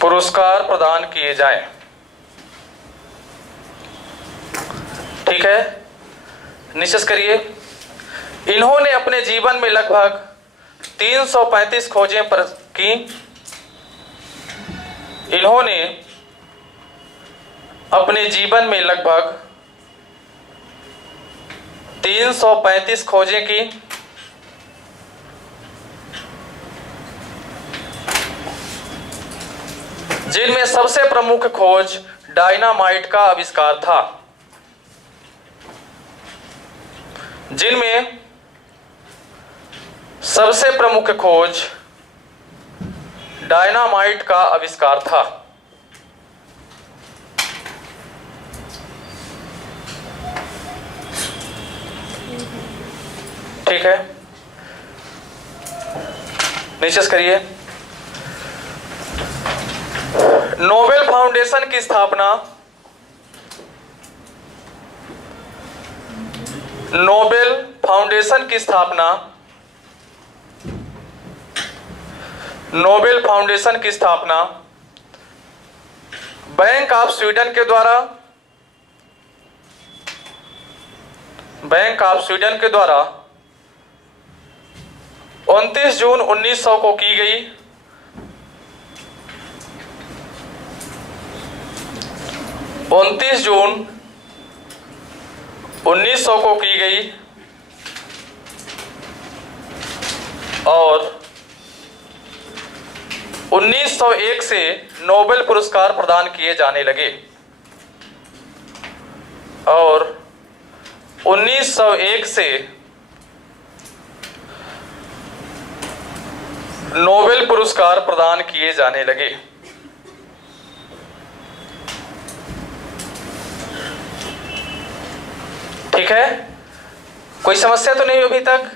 पुरस्कार प्रदान किए जाएं। ठीक है, निश्चय करिए। इन्होंने अपने जीवन में लगभग 335 खोजें की। इन्होंने अपने जीवन में लगभग 335 खोजें की। जिनमें सबसे प्रमुख खोज डायनामाइट का आविष्कार था। जिनमें सबसे प्रमुख खोज डायनामाइट का आविष्कार था। ठीक है, नीचे करिए। नोबेल फाउंडेशन की स्थापना नोबेल फाउंडेशन की स्थापना नोबेल फाउंडेशन की स्थापना बैंक ऑफ स्वीडन के द्वारा 29 जून 1900 को की गई। 29 जून 1900 को की गई और 1901 से नोबेल पुरस्कार प्रदान किए जाने लगे। और 1901 से नोबेल पुरस्कार प्रदान किए जाने लगे। ठीक है, कोई समस्या तो नहीं अभी तक?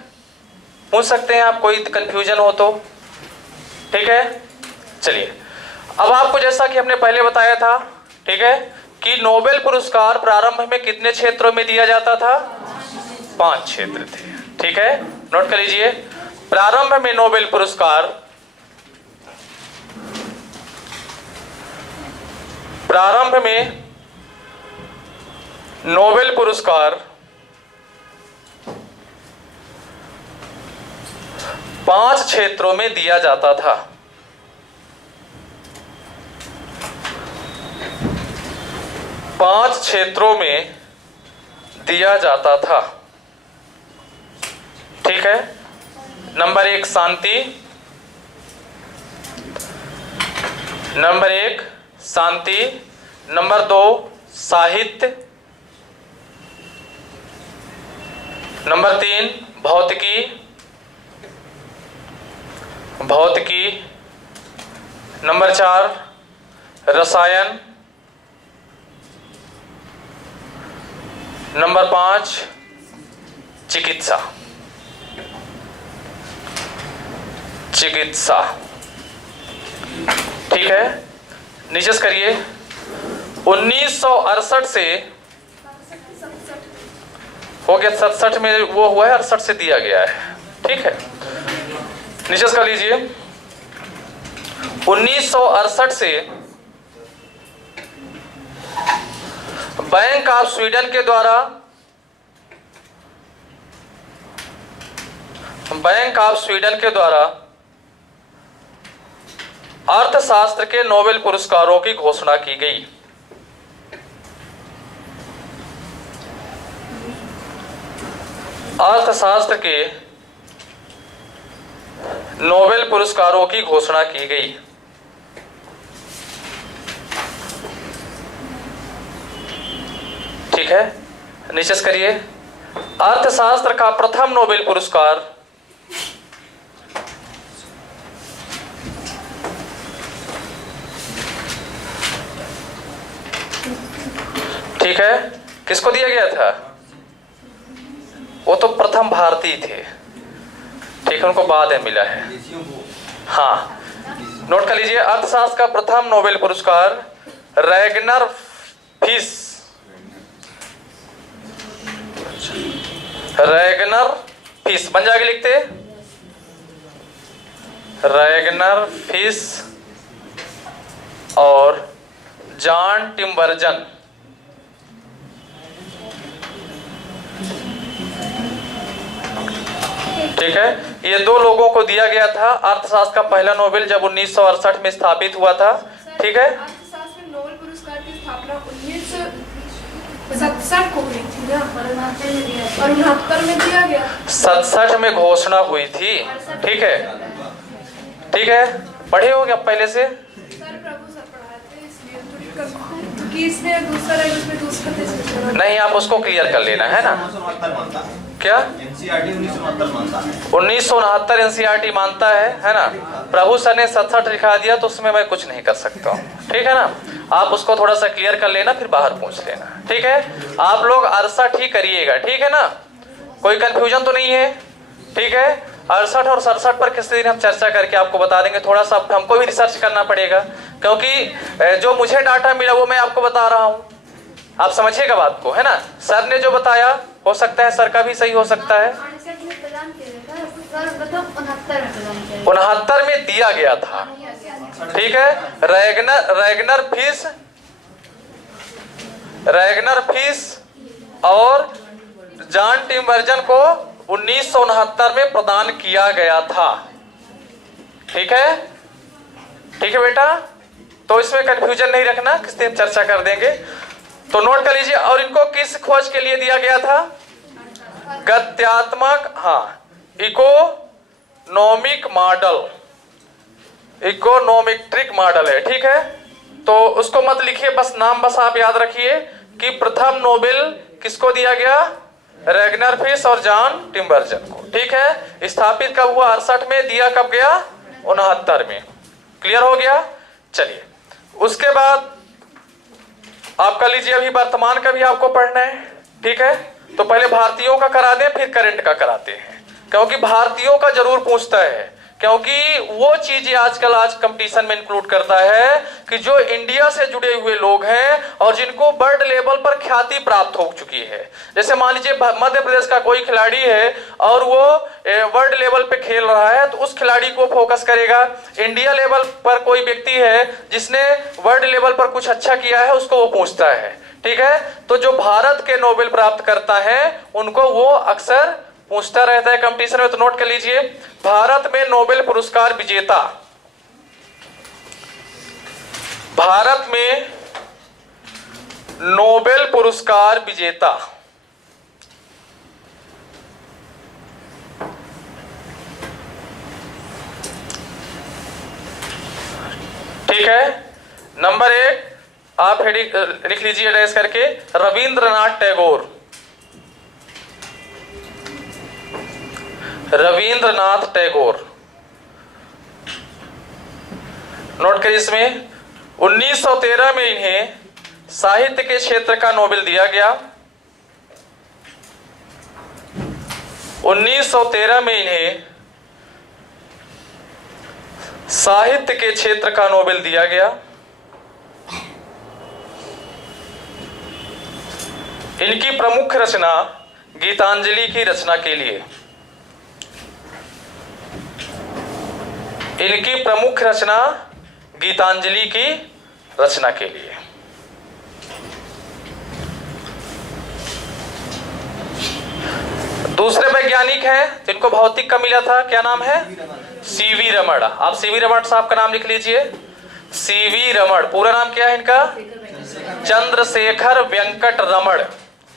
पूछ सकते हैं आप, कोई कंफ्यूजन हो तो। ठीक है, चलिए। अब आपको जैसा कि हमने पहले बताया था, ठीक है, कि नोबेल पुरस्कार प्रारंभ में कितने क्षेत्रों में दिया जाता था? 5 क्षेत्र थे। ठीक है, नोट कर लीजिए। प्रारंभ में नोबेल पुरस्कार 5 क्षेत्रों में दिया जाता था। पांच क्षेत्रों में दिया जाता था। ठीक है, नंबर 1 शांति, नंबर 2 साहित्य, नंबर 3 भौतिकी, नंबर 4 रसायन, नंबर 5 चिकित्सा। ठीक है, नीचे करिए। 1968 से हो गया, 67 में वो हुआ है, 68 से दिया गया है। ठीक है, नीचे कर लीजिए। 1968 से बैंक ऑफ स्वीडन के द्वारा अर्थशास्त्र के नोबेल पुरस्कारों की घोषणा की गई। अर्थशास्त्र के नोबेल पुरस्कारों की घोषणा की गई। ठीक है, नीचे करिए। अर्थशास्त्र का प्रथम नोबेल पुरस्कार ठीक है, किसको दिया गया था? वो तो प्रथम भारतीय थे। ठीक है, उनको बाद में मिला है। हाँ, नोट कर लीजिए। अर्थशास्त्र का प्रथम नोबेल पुरस्कार रैगनर फिश बन जाके लिखते, रैगनर फिश और जॉन टिम्बरजन ठीक है, ये दो लोगों को दिया गया था। अर्थशास्त्र का पहला नोबेल जब 1968 में स्थापित हुआ था। ठीक है, अर्थशास्त्र में नोबेल पुरस्कार की स्थापना 1967 को हुई थी ना, और 69 में दिया गया। 67 में घोषणा हुई थी। ठीक है, ठीक है, पढ़े हो क्या पहले से? सर प्रभु सर पढ़ाते इसलिए क्योंकि इसमें दूसरा है, उसमें दूसरा नहीं, आप उसको क्लियर कर लेना है ना। 1969 मानता है क्या? एनसीईआरटी 1969 मानता है। 1969 एनसीईआरटी मानता है ना। प्रभु सर ने 67 लिखा दिया तो उसमें मैं कुछ नहीं कर सकता हूँ। ठीक है ना, आप उसको थोड़ा सा क्लियर कर लेना, फिर बाहर पूछ लेना। ठीक है, आप लोग 68 ही करिएगा। ठीक है ना, कोई कंफ्यूजन तो नहीं है? ठीक है, 68 और 67 पर किसी दिन हम चर्चा करके आपको बता देंगे। थोड़ा सा हमको भी रिसर्च करना पड़ेगा, क्योंकि जो मुझे डाटा मिला वो मैं आपको बता रहा हूँ। आप समझिएगा बात को, है ना। सर ने जो बताया हो सकता है सर का भी सही हो सकता है। 69 में दिया गया था। ठीक है, रैगनर फिश और जॉन टिम्बर्जन को 1969 में प्रदान किया गया था। ठीक है, ठीक है बेटा, तो इसमें कंफ्यूजन नहीं रखना, किस दिन चर्चा कर देंगे। तो नोट कर लीजिए। और इनको किस खोज के लिए दिया गया था? गत्यात्मक, हाँ, इकोनॉमिक मॉडल, इकोनोमेट्रिक मॉडल है। ठीक है, तो उसको मत लिखिए, बस नाम बस आप याद रखिए कि प्रथम नोबेल किसको दिया गया? रैगनर फिश और जॉन टिम्बर्जन को। ठीक है, स्थापित कब हुआ? 68 में। दिया कब गया? 69 में। क्लियर हो गया? चलिए, उसके बाद आप कर लीजिए, अभी वर्तमान का भी आपको पढ़ना है। ठीक है, तो पहले भारतीयों का करा दें, फिर करंट का कराते हैं, क्योंकि भारतीयों का जरूर पूछता है, क्योंकि वो चीजें आजकल कंपटीशन में इंक्लूड करता है कि जो इंडिया से जुड़े हुए लोग हैं और जिनको वर्ल्ड लेवल पर ख्याति प्राप्त हो चुकी है। जैसे मान लीजिए मध्य प्रदेश का कोई खिलाड़ी है और वो वर्ल्ड लेवल पे खेल रहा है, तो उस खिलाड़ी को फोकस करेगा। इंडिया लेवल पर कोई व्यक्ति है जिसने वर्ल्ड लेवल पर कुछ अच्छा किया है, उसको वो पूछता है। ठीक है, तो जो भारत के नोबेल प्राप्त करता है उनको वो अक्सर पूछता रहता है कंपटीशन में। तो नोट कर लीजिए, भारत में नोबेल पुरस्कार विजेता, भारत में नोबेल पुरस्कार विजेता, ठीक है। नंबर 1 आप हेडिंग लिख लीजिए एड्रेस करके, रविंद्रनाथ टैगोर। रविंद्रनाथ टैगोर, नोट करिए। इसमें 1913 में इन्हें साहित्य के क्षेत्र का नोबेल दिया गया। 1913 में इन्हें साहित्य के क्षेत्र का नोबेल दिया गया। इनकी प्रमुख रचना गीतांजलि की रचना के लिए, इनकी प्रमुख रचना गीतांजलि की रचना के लिए। दूसरे वैज्ञानिक हैं जिनको भौतिक का मिला था, क्या नाम है? सीवी रमण। आप सीवी रमण साहब का नाम लिख लीजिए, सीवी रमण। पूरा नाम क्या है इनका? चंद्रशेखर वेंकट रमण,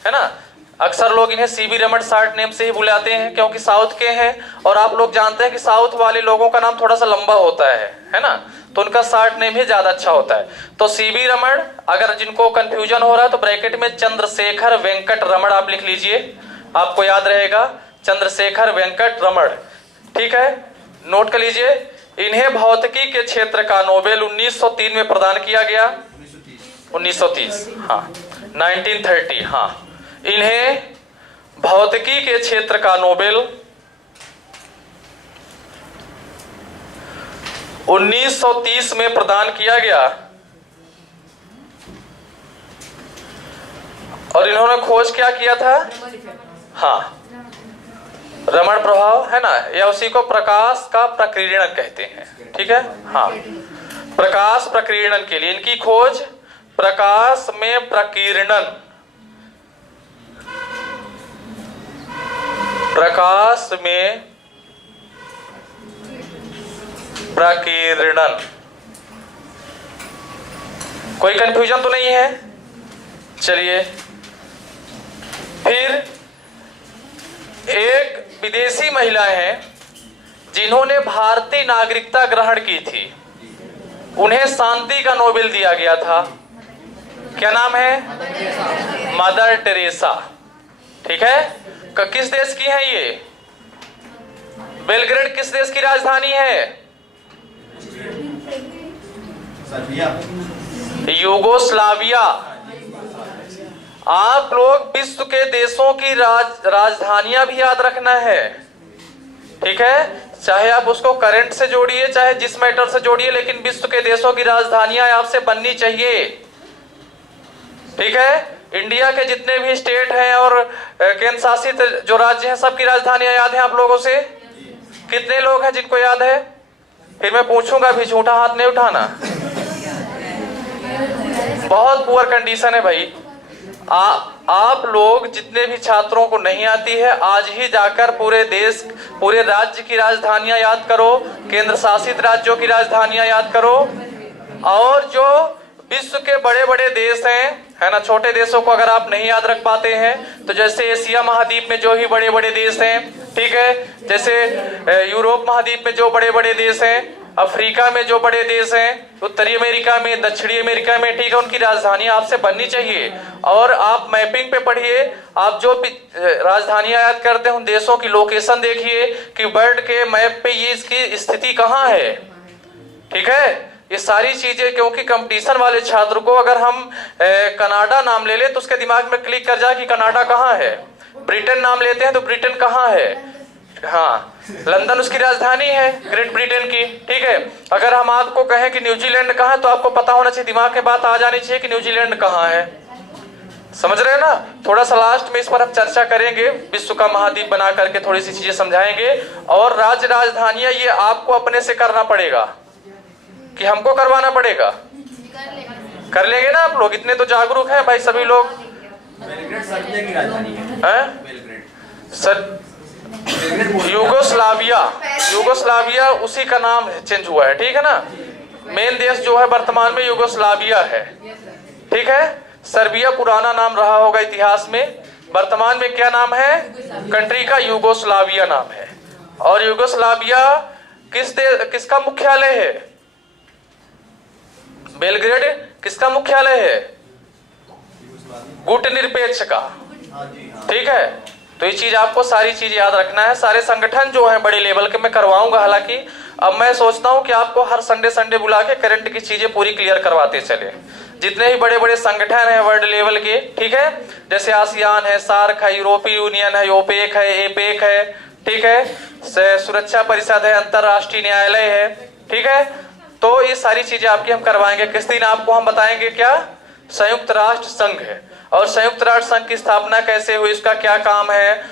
है ना। अक्सर लोग इन्हें सीवी रमण शॉर्ट नेम से ही बुलाते हैं, क्योंकि साउथ के हैं और आप लोग जानते हैं कि साउथ वाले लोगों का नाम थोड़ा सा लंबा होता है ना, तो उनका शॉर्ट नेम ही ज्यादा अच्छा होता है। तो सीवी रमण, अगर जिनको कंफ्यूजन हो रहा है तो ब्रैकेट में चंद्रशेखर वेंकट रमण आप लिख लीजिए, आपको याद रहेगा, चंद्रशेखर वेंकट रमण। ठीक है, नोट कर लीजिए। इन्हें भौतिकी के क्षेत्र का नोबेल 1903 में प्रदान किया गया। 1930, हाँ, 1930, हाँ। इन्हें भौतिकी के क्षेत्र का नोबेल 1930 में प्रदान किया गया। और इन्होंने खोज क्या किया था? हाँ, रमण प्रभाव, है ना, या उसी को प्रकाश का प्रकीर्णन कहते हैं। ठीक है, हाँ, प्रकाश प्रकीर्णन के लिए इनकी खोज प्रकाश में प्रकीर्णन, प्रकाश में प्रकीर्णन। कोई कंफ्यूजन तो नहीं है? चलिए, फिर एक विदेशी महिला है जिन्होंने भारतीय नागरिकता ग्रहण की थी, उन्हें शांति का नोबेल दिया गया था। क्या नाम है? Mother Teresa. ठीक है, किस देश की है ये? बेलग्रेड किस देश की राजधानी है? सर्बिया। यूगोस्लाविया। आप लोग विश्व के देशों की राजधानियां भी याद रखना है। ठीक है, चाहे आप उसको करंट से जोड़िए, चाहे जिस मैटर से जोड़िए, लेकिन विश्व के देशों की राजधानियां आपसे बननी चाहिए। ठीक है, इंडिया के जितने भी स्टेट हैं और केंद्र शासित जो राज्य हैं, सबकी राजधानियां याद हैं आप लोगों से? कितने लोग हैं जिनको याद है? फिर मैं पूछूंगा भी, झूठा हाथ नहीं उठाना। बहुत पुअर कंडीशन है भाई। आप लोग जितने भी छात्रों को नहीं आती है, आज ही जाकर पूरे देश, पूरे राज्य की राजधानियां याद करो, केंद्र शासित राज्यों की राजधानियां याद करो, और जो विश्व के बड़े बड़े देश हैं, है ना, छोटे देशों को अगर आप नहीं याद रख पाते हैं तो जैसे एशिया महाद्वीप में जो ही बड़े बड़े देश हैं, ठीक है, जैसे यूरोप महाद्वीप में जो बड़े बड़े देश हैं, अफ्रीका में जो बड़े देश हैं, उत्तरी अमेरिका में, दक्षिणी अमेरिका में, ठीक है, उनकी राजधानी आपसे बननी चाहिए। और आप मैपिंग पे पढ़िए, आप जो राजधानियां याद करते हैं उन देशों की लोकेशन देखिए कि वर्ल्ड के मैप पे ये इसकी स्थिति कहाँ है। ठीक है, ये सारी चीजें, क्योंकि कंपटीशन वाले छात्र को अगर हम कनाडा नाम ले ले तो उसके दिमाग में क्लिक कर जाए कि कनाडा कहाँ है। ब्रिटेन नाम लेते हैं तो ब्रिटेन कहाँ है? हाँ, लंदन उसकी राजधानी है, ग्रेट ब्रिटेन की। ठीक है, अगर हम आपको कहें कि न्यूजीलैंड कहाँ है तो आपको पता होना चाहिए, दिमाग में बात आ जानी चाहिए कि न्यूजीलैंड कहाँ है। समझ रहे हैं ना? थोड़ा सा लास्ट में इस पर हम चर्चा करेंगे, विश्व का महाद्वीप बना करके थोड़ी सी चीजें समझाएंगे। और राज्य राजधानियां ये आपको अपने से करना पड़ेगा कि हमको करवाना पड़ेगा? कर लेंगे ना आप लोग? इतने तो जागरूक हैं भाई सभी लोग। बेलग्रेड सर्बिया की राजधानी है। बेलग्रेड। सर, यूगोस्लाविया उसी का नाम चेंज हुआ है। ठीक है ना, मेन देश जो है वर्तमान में यूगोस्लाविया है। ठीक है, सर्बिया पुराना नाम रहा होगा इतिहास में, वर्तमान में क्या नाम है? कंट्री का यूगोस्लाविया नाम है। और यूगोस्लाविया किसका मुख्यालय है? बेलग्रेड किसका मुख्यालय है? गुटनिरपेक्ष का। ठीक है, तो ये चीज आपको सारी चीज याद रखना है। सारे संगठन जो है बड़े लेवल के मैं करवाऊंगा, हालांकि अब मैं सोचता हूं कि आपको हर संडे बुला के करंट की चीजें पूरी क्लियर करवाते चले। जितने ही बड़े बड़े संगठन हैं वर्ल्ड लेवल के, ठीक है, जैसे आसियान है, सार्क है, यूरोपीय यूनियन है, ओपेक है, एपेक है, ठीक है, सुरक्षा परिषद है, अंतरराष्ट्रीय न्यायालय है, ठीक है, तो ये सारी चीजें आपकी हम करवाएंगे। किस दिन आपको हम बताएंगे क्या संयुक्त राष्ट्र संघ है और संयुक्त राष्ट्र संघ की स्थापना कैसे हुई, उसका क्या काम है,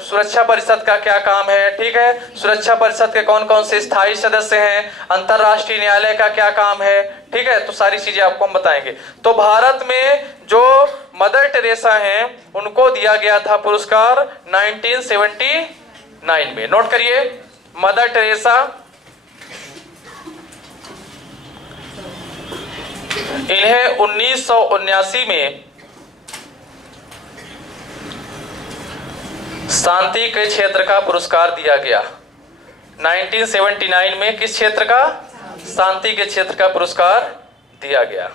सुरक्षा परिषद का क्या काम है, ठीक है, सुरक्षा परिषद के कौन कौन से स्थायी सदस्य हैं, अंतरराष्ट्रीय न्यायालय का क्या काम है, ठीक है, तो सारी चीजें आपको हम बताएंगे। तो भारत में जो मदर टेरेसा हैं उनको दिया गया था पुरस्कार 1979 में। नोट करिए, मदर टेरेसा, इन्हें 1979 में शांति के क्षेत्र का पुरस्कार दिया गया। 1979 में किस क्षेत्र का? शांति के क्षेत्र का पुरस्कार दिया गया।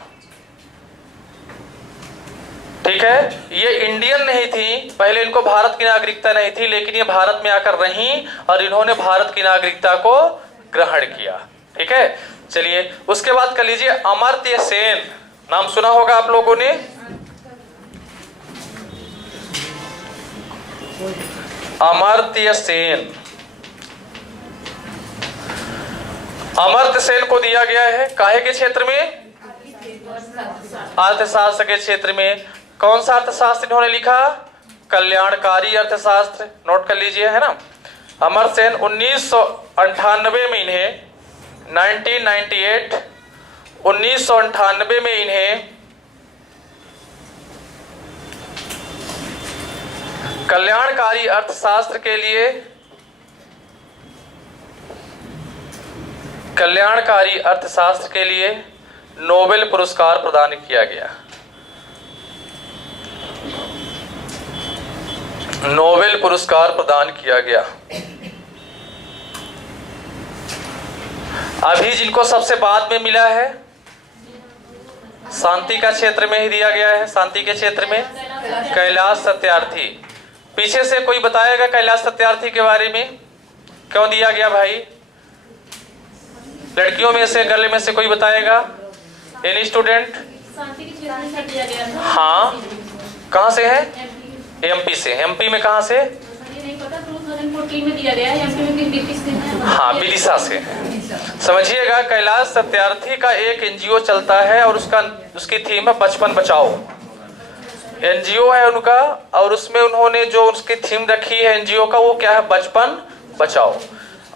ठीक है, ये इंडियन नहीं थी, पहले इनको भारत की नागरिकता नहीं थी, लेकिन ये भारत में आकर रहीं और इन्होंने भारत की नागरिकता को ग्रहण किया। ठीक है, चलिए उसके बाद कर लीजिए अमर्त्य सेन, नाम सुना होगा आप लोगों ने। अमर्त्य सेन, अमर्त्य सेन को दिया गया है काहे के क्षेत्र में? अर्थशास्त्र के क्षेत्र में। कौन सा अर्थशास्त्र इन्होंने लिखा? कल्याणकारी अर्थशास्त्र। नोट कर लीजिए, है ना। अमर्त्य सेन 1998 में इन्हें 1998 में इन्हें कल्याणकारी अर्थशास्त्र के लिए कल्याणकारी अर्थशास्त्र के लिए नोबेल पुरस्कार प्रदान किया गया। नोबेल पुरस्कार प्रदान किया गया। अभी जिनको सबसे बाद में मिला है, शांति का क्षेत्र में ही दिया गया है। शांति के क्षेत्र में कैलाश सत्यार्थी। पीछे से कोई बताएगा कैलाश सत्यार्थी के बारे में, क्यों दिया गया भाई? लड़कियों में से, गर्ल में से कोई बताएगा? Any student? शांति के क्षेत्र में दिया गया था। हाँ, कहाँ से है? एमपी से। एमपी में कहाँ से? नहीं पता, 2014 में दिया गया है। एमपी में किस दिन है? हाँ, विदिशा से। समझिएगा, कैलाश सत्यार्थी का एक एनजीओ चलता है और उसकी थीम है बचपन बचाओ। एनजीओ है उनका, और उसमें उन्होंने जो उसकी थीम रखी है एनजीओ का, वो क्या है? बचपन बचाओ।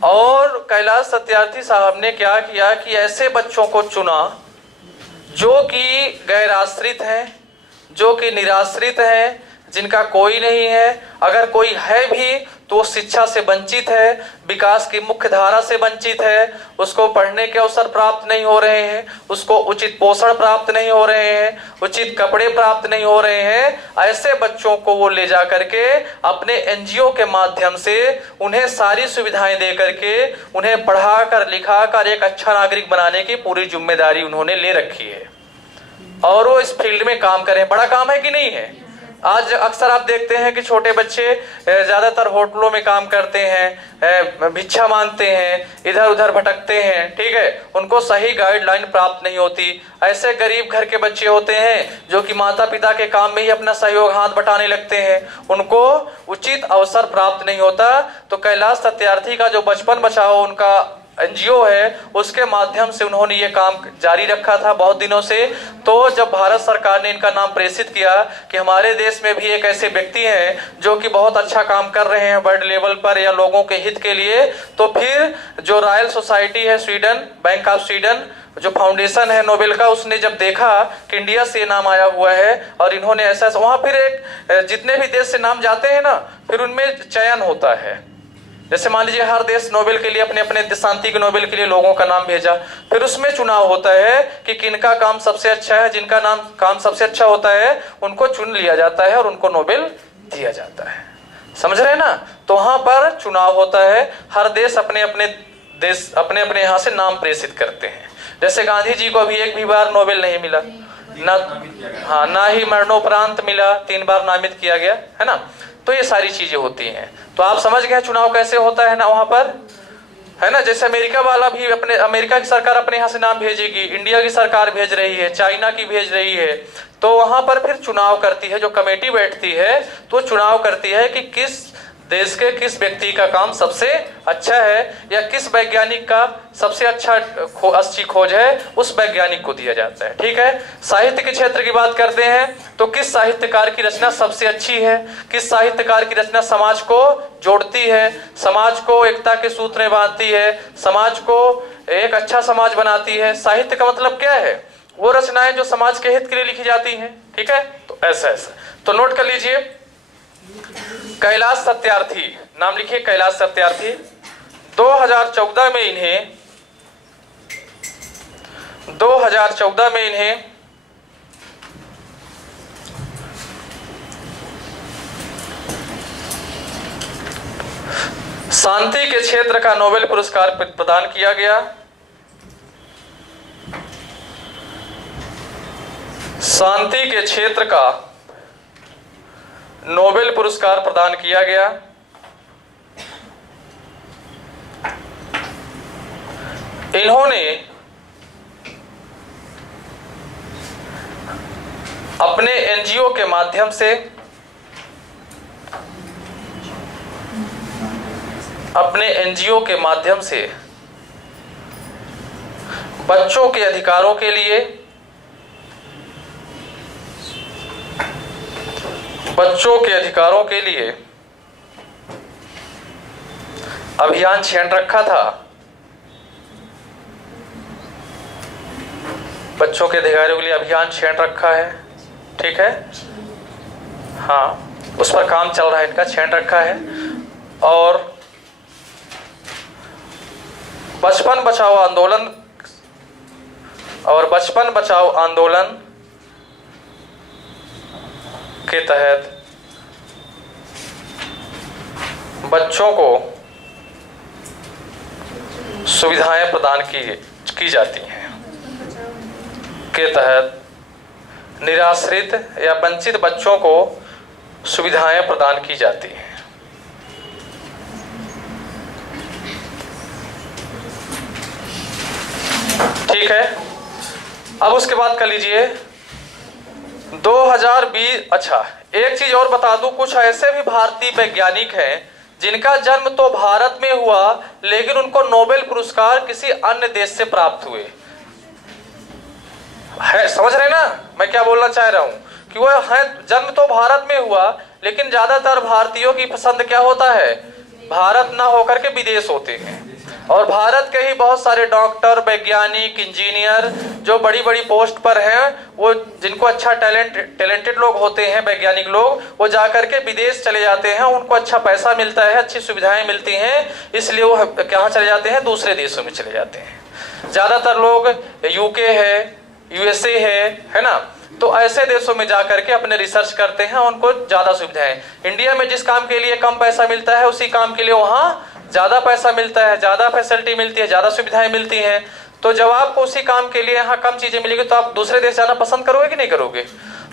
और कैलाश सत्यार्थी साहब ने क्या किया कि ऐसे बच्चों को चुना जो कि गैर आश्रित हैं, जो कि निराश्रित हैं, जिनका कोई नहीं है, अगर कोई है भी तो शिक्षा से वंचित है, विकास की मुख्य धारा से वंचित है, उसको पढ़ने के अवसर प्राप्त नहीं हो रहे हैं, उसको उचित पोषण प्राप्त नहीं हो रहे हैं, उचित कपड़े प्राप्त नहीं हो रहे हैं। ऐसे बच्चों को वो ले जा करके अपने एनजीओ के माध्यम से उन्हें सारी सुविधाएं दे करके उन्हें पढ़ा कर लिखा कर एक अच्छा नागरिक बनाने की पूरी जिम्मेदारी उन्होंने ले रखी है। और वो इस फील्ड में काम करें। बड़ा काम है कि नहीं है? आज अक्सर आप देखते हैं कि छोटे बच्चे ज्यादातर होटलों में काम करते हैं, भिक्षा मांगते हैं, इधर उधर भटकते हैं, ठीक है, उनको सही गाइडलाइन प्राप्त नहीं होती। ऐसे गरीब घर के बच्चे होते हैं जो कि माता पिता के काम में ही अपना सहयोग हाथ बटाने लगते हैं, उनको उचित अवसर प्राप्त नहीं होता। तो कैलाश सत्यार्थी का जो बचपन बचाओ उनका एनजीओ है, उसके माध्यम से उन्होंने ये काम जारी रखा था बहुत दिनों से। तो जब भारत सरकार ने इनका नाम प्रेषित किया कि हमारे देश में भी एक ऐसे व्यक्ति हैं जो कि बहुत अच्छा काम कर रहे हैं वर्ल्ड लेवल पर या लोगों के हित के लिए, तो फिर जो रॉयल सोसाइटी है स्वीडन, बैंक ऑफ स्वीडन जो फाउंडेशन है नोबेल का, उसने जब देखा कि इंडिया से नाम आया हुआ है और इन्होंने ऐसा, वहां फिर एक जितने भी देश से नाम जाते हैं ना, फिर उनमें चयन होता है। जैसे मान लीजिए हर देश नोबेल के लिए अपने अपने शांति के नोबेल के लिए लोगों का नाम भेजा, फिर उसमें चुनाव होता है कि किनका काम सबसे अच्छा है, जिनका काम सबसे अच्छा होता है उनको चुन लिया जाता है और उनको नोबेल दिया जाता है। समझ रहे हैं ना? तो वहां पर चुनाव होता है, हर देश अपने अपने यहाँ से नाम प्रेषित करते हैं। जैसे गांधी जी को अभी एक भी बार नोबेल नहीं मिला ना, ना ही मरणोपरांत मिला, 3 बार नामित किया गया है ना। तो ये सारी चीजें होती हैं। तो आप समझ गए चुनाव कैसे होता है ना वहां पर, है ना। जैसे अमेरिका वाला भी अपने, अमेरिका की सरकार अपने यहाँ से नाम भेजेगी, इंडिया की सरकार भेज रही है, चाइना की भेज रही है, तो वहां पर फिर चुनाव करती है, जो कमेटी बैठती है तो चुनाव करती है कि किस देश के किस व्यक्ति का काम सबसे अच्छा है या किस वैज्ञानिक का सबसे अच्छी खोज है, उस वैज्ञानिक को दिया जाता है। ठीक है। साहित्य के क्षेत्र की बात करते हैं तो किस साहित्यकार की रचना सबसे अच्छी है, किस साहित्यकार की रचना समाज को जोड़ती है, समाज को एकता के सूत्र में बांधती है, समाज को एक अच्छा समाज बनाती है। साहित्य का मतलब क्या है? वो रचनाएं जो समाज के हित के लिए लिखी जाती हैं। ठीक है। तो ऐसा तो नोट कर लीजिए, कैलाश सत्यार्थी, नाम लिखिए कैलाश सत्यार्थी। 2014 में इन्हें शांति के क्षेत्र का नोबेल पुरस्कार प्रदान किया गया। शांति के क्षेत्र का नोबेल पुरस्कार प्रदान किया गया। इन्होंने अपने एनजीओ के माध्यम से बच्चों के अधिकारों के लिए, अभियान छेड़ रखा था। बच्चों के अधिकारों के लिए अभियान छेड़ रखा है। ठीक है। हाँ, उस पर काम चल रहा है, इनका छेड़ रखा है। और बचपन बचाओ आंदोलन और बचपन बचाओ आंदोलन के तहत बच्चों को सुविधाएं प्रदान की जाती हैं के तहत निराश्रित या वंचित बच्चों को सुविधाएं प्रदान की जाती हैं। ठीक है, अब उसके बाद कर लीजिए 2020। अच्छा, एक चीज और बता दूं, कुछ ऐसे भी भारतीय वैज्ञानिक हैं जिनका जन्म तो भारत में हुआ लेकिन उनको नोबेल पुरस्कार किसी अन्य देश से प्राप्त हुए है। समझ रहे ना मैं क्या बोलना चाह रहा हूं कि वो है जन्म तो भारत में हुआ लेकिन ज्यादातर भारतीयों की पसंद क्या होता है, भारत ना होकर के विदेश होते हैं। और भारत के ही बहुत सारे डॉक्टर, वैज्ञानिक, इंजीनियर जो बड़ी बड़ी पोस्ट पर हैं, वो जिनको अच्छा टैलेंटेड लोग होते हैं, वैज्ञानिक लोग, वो जाकर के विदेश चले जाते हैं। उनको अच्छा पैसा मिलता है, अच्छी सुविधाएं मिलती हैं, इसलिए वो कहाँ चले जाते हैं, दूसरे देशों में चले जाते हैं। ज्यादातर लोग यूके है, यूएसए है ना, तो ऐसे देशों में जाकर के अपने रिसर्च करते हैं, उनको ज्यादा सुविधाएं। इंडिया में जिस काम के लिए कम पैसा मिलता है उसी काम के लिए वहाँ ज्यादा पैसा मिलता है, ज्यादा फैसिलिटी मिलती है, ज्यादा सुविधाएं मिलती हैं। तो जब आपको उसी काम के लिए यहाँ कम चीजें मिलेगी तो आप दूसरे देश जाना पसंद करोगे कि नहीं करोगे।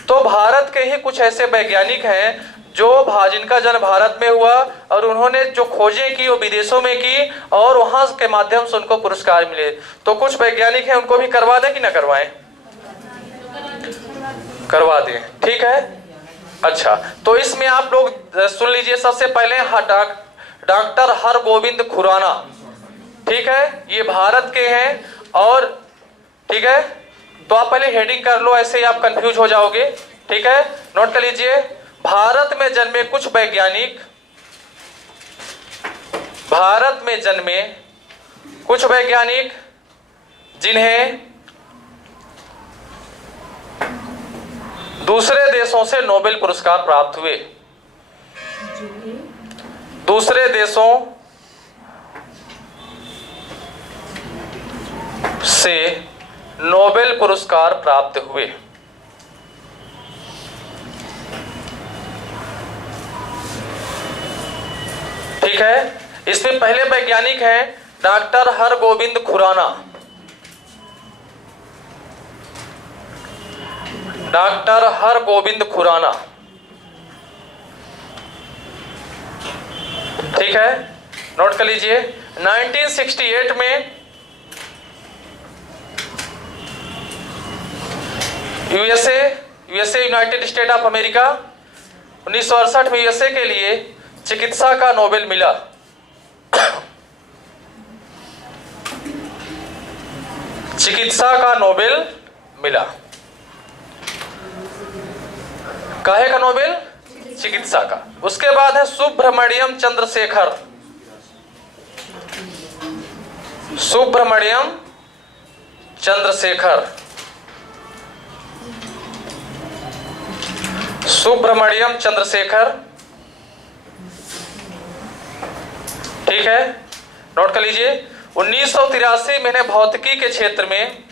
तो भारत के ही कुछ ऐसे वैज्ञानिक हैं जो जिनका जन्म भारत में हुआ और उन्होंने जो खोजें की वो विदेशों में की और वहां के माध्यम से उनको पुरस्कार मिले। तो कुछ वैज्ञानिक हैं, उनको भी करवा दें कि ना करवाएं, करवा दें। ठीक है, अच्छा, तो इसमें आप लोग सुन लीजिए। सबसे पहले डॉक्टर हरगोविंद खुराना, ठीक है, ये भारत के हैं। और ठीक है, तो आप पहले हेडिंग कर लो, ऐसे ही आप कंफ्यूज हो जाओगे। ठीक है, नोट कर लीजिए। भारत में जन्मे कुछ वैज्ञानिक, भारत में जन्मे कुछ वैज्ञानिक जिन्हें दूसरे देशों से नोबेल पुरस्कार प्राप्त हुए, दूसरे देशों से नोबेल पुरस्कार प्राप्त हुए। ठीक है, इसमें पहले वैज्ञानिक हैं डॉक्टर हरगोविंद खुराना। डॉक्टर हरगोविंद खुराना, ठीक है, नोट कर लीजिए। 1968 में USA United State of America, 1968 में यूएसए के लिए चिकित्सा का नोबेल मिला। चिकित्सा का नोबेल मिला। काहे का नोबेल? चिकित्सा का। उसके बाद है सुब्रमण्यम चंद्रशेखर। सुब्रमण्यम चंद्रशेखर, सुब्रमण्यम चंद्रशेखर, ठीक है, नोट कर लीजिए। 1983 में इन्हें भौतिकी के क्षेत्र में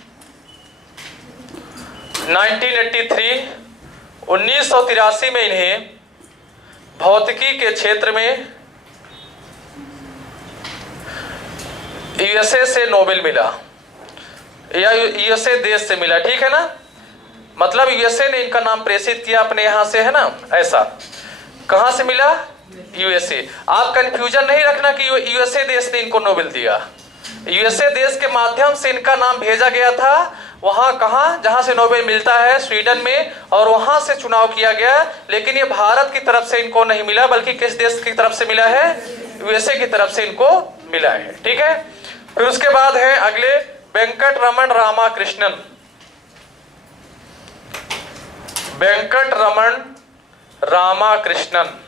1983 में इन्हें भौतिकी के क्षेत्र में यूएसए से नोबेल मिला, या यूएसए देश से मिला। ठीक है ना, मतलब यूएसए ने इनका नाम प्रेषित किया अपने यहां से, है ना, ऐसा। कहां से मिला? यूएसए। आप कंफ्यूजन नहीं रखना कि यूएसए देश ने इनको नोबेल दिया। यूएसए देश के माध्यम से इनका नाम भेजा गया था वहां, कहां, जहां से नोबेल मिलता है, स्वीडन में, और वहां से चुनाव किया गया। लेकिन ये भारत की तरफ से इनको नहीं मिला, बल्कि किस देश की तरफ से मिला है? यूएसए की तरफ से इनको मिला है। ठीक है, फिर उसके बाद है अगले वेंकटरमण रामाकृष्णन। वेंकटरमण रामाकृष्णन,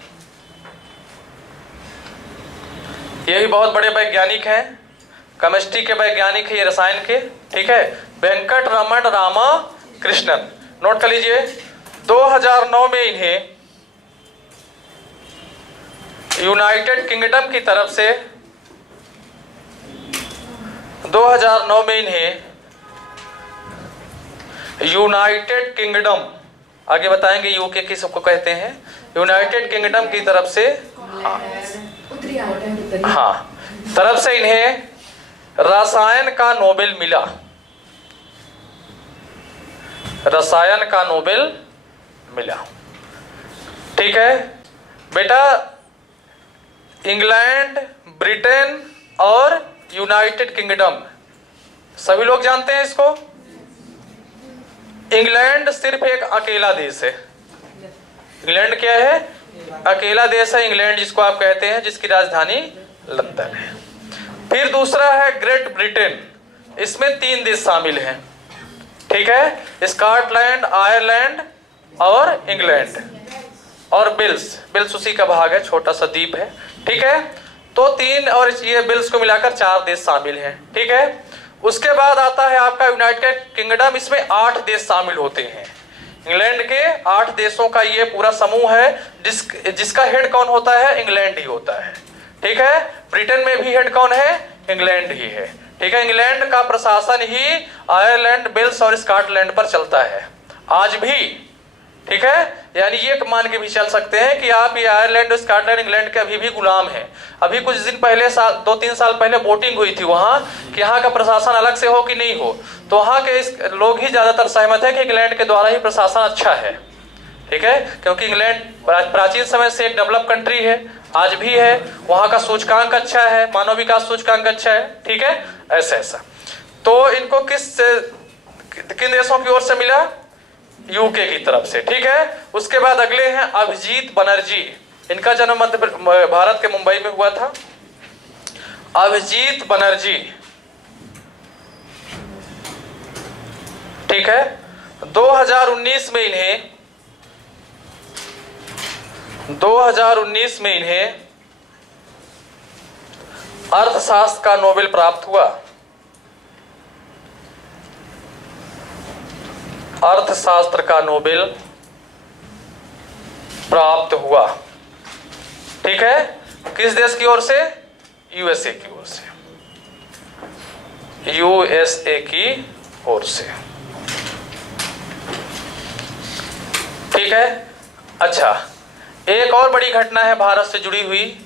ये भी बहुत बड़े वैज्ञानिक हैं, केमिस्ट्री के वैज्ञानिक है, ये रसायन के। ठीक है, वेंकटरमण रामाकृष्णन, नोट कर लीजिए। 2009 में इन्हें यूनाइटेड किंगडम की तरफ से 2009 में इन्हें यूनाइटेड किंगडम, आगे बताएंगे यूके किसको कहते हैं, यूनाइटेड किंगडम की तरफ से तरफ से इन्हें रसायन का नोबेल मिला। रसायन का नोबेल मिला। ठीक है बेटा, इंग्लैंड, ब्रिटेन और यूनाइटेड किंगडम सभी लोग जानते हैं इसको। इंग्लैंड सिर्फ एक अकेला देश है। इंग्लैंड क्या है? अकेला देश है इंग्लैंड, जिसको आप कहते हैं, जिसकी राजधानी लंदन है। फिर दूसरा है ग्रेट ब्रिटेन, इसमें 3 देश शामिल हैं। ठीक है, स्कॉटलैंड, आयरलैंड और इंग्लैंड, और बिल्स उसी का भाग है, छोटा सा द्वीप है। ठीक है, तो 3 और ये बिल्स को मिलाकर 4 देश शामिल हैं। ठीक है, उसके बाद आता है आपका यूनाइटेड किंगडम, इसमें 8 देश शामिल होते हैं। इंग्लैंड के 8 देशों का ये पूरा समूह है, जिसका हेड कौन होता है? इंग्लैंड ही होता है। ठीक है, ब्रिटेन में भी हेड कौन है? इंग्लैंड ही है। ठीक है, इंग्लैंड का प्रशासन ही आयरलैंड, वेल्स और स्कॉटलैंड पर चलता है आज भी। ठीक है, यानी ये मान के भी चल सकते हैं कि आप ये आयरलैंड, स्कॉटलैंड, इंग्लैंड के अभी भी गुलाम हैं। अभी कुछ दिन पहले 2-3 साल पहले वोटिंग हुई थी वहां कि यहाँ का प्रशासन अलग से हो कि नहीं हो, तो वहां के लोग ही ज्यादातर सहमत है कि इंग्लैंड के द्वारा ही प्रशासन अच्छा है। ठीक है, क्योंकि इंग्लैंड प्राचीन समय से एक डेवलप कंट्री है, आज भी है, वहां का सूचकांक अच्छा है, मानव विकास सूचकांक अच्छा है। ठीक है, ऐसा तो इनको किन देशों की ओर से मिला? यूके की तरफ से। ठीक है, उसके बाद अगले हैं अभिजीत बनर्जी, इनका जन्म भारत के मुंबई में हुआ था। अभिजीत बनर्जी, ठीक है, 2019 में इन्हें अर्थशास्त्र का नोबेल प्राप्त हुआ। अर्थशास्त्र का नोबेल प्राप्त हुआ। ठीक है, किस देश की ओर से? यूएसए की ओर से। यूएसए की ओर से। ठीक है, अच्छा, एक और बड़ी घटना है भारत से जुड़ी हुई।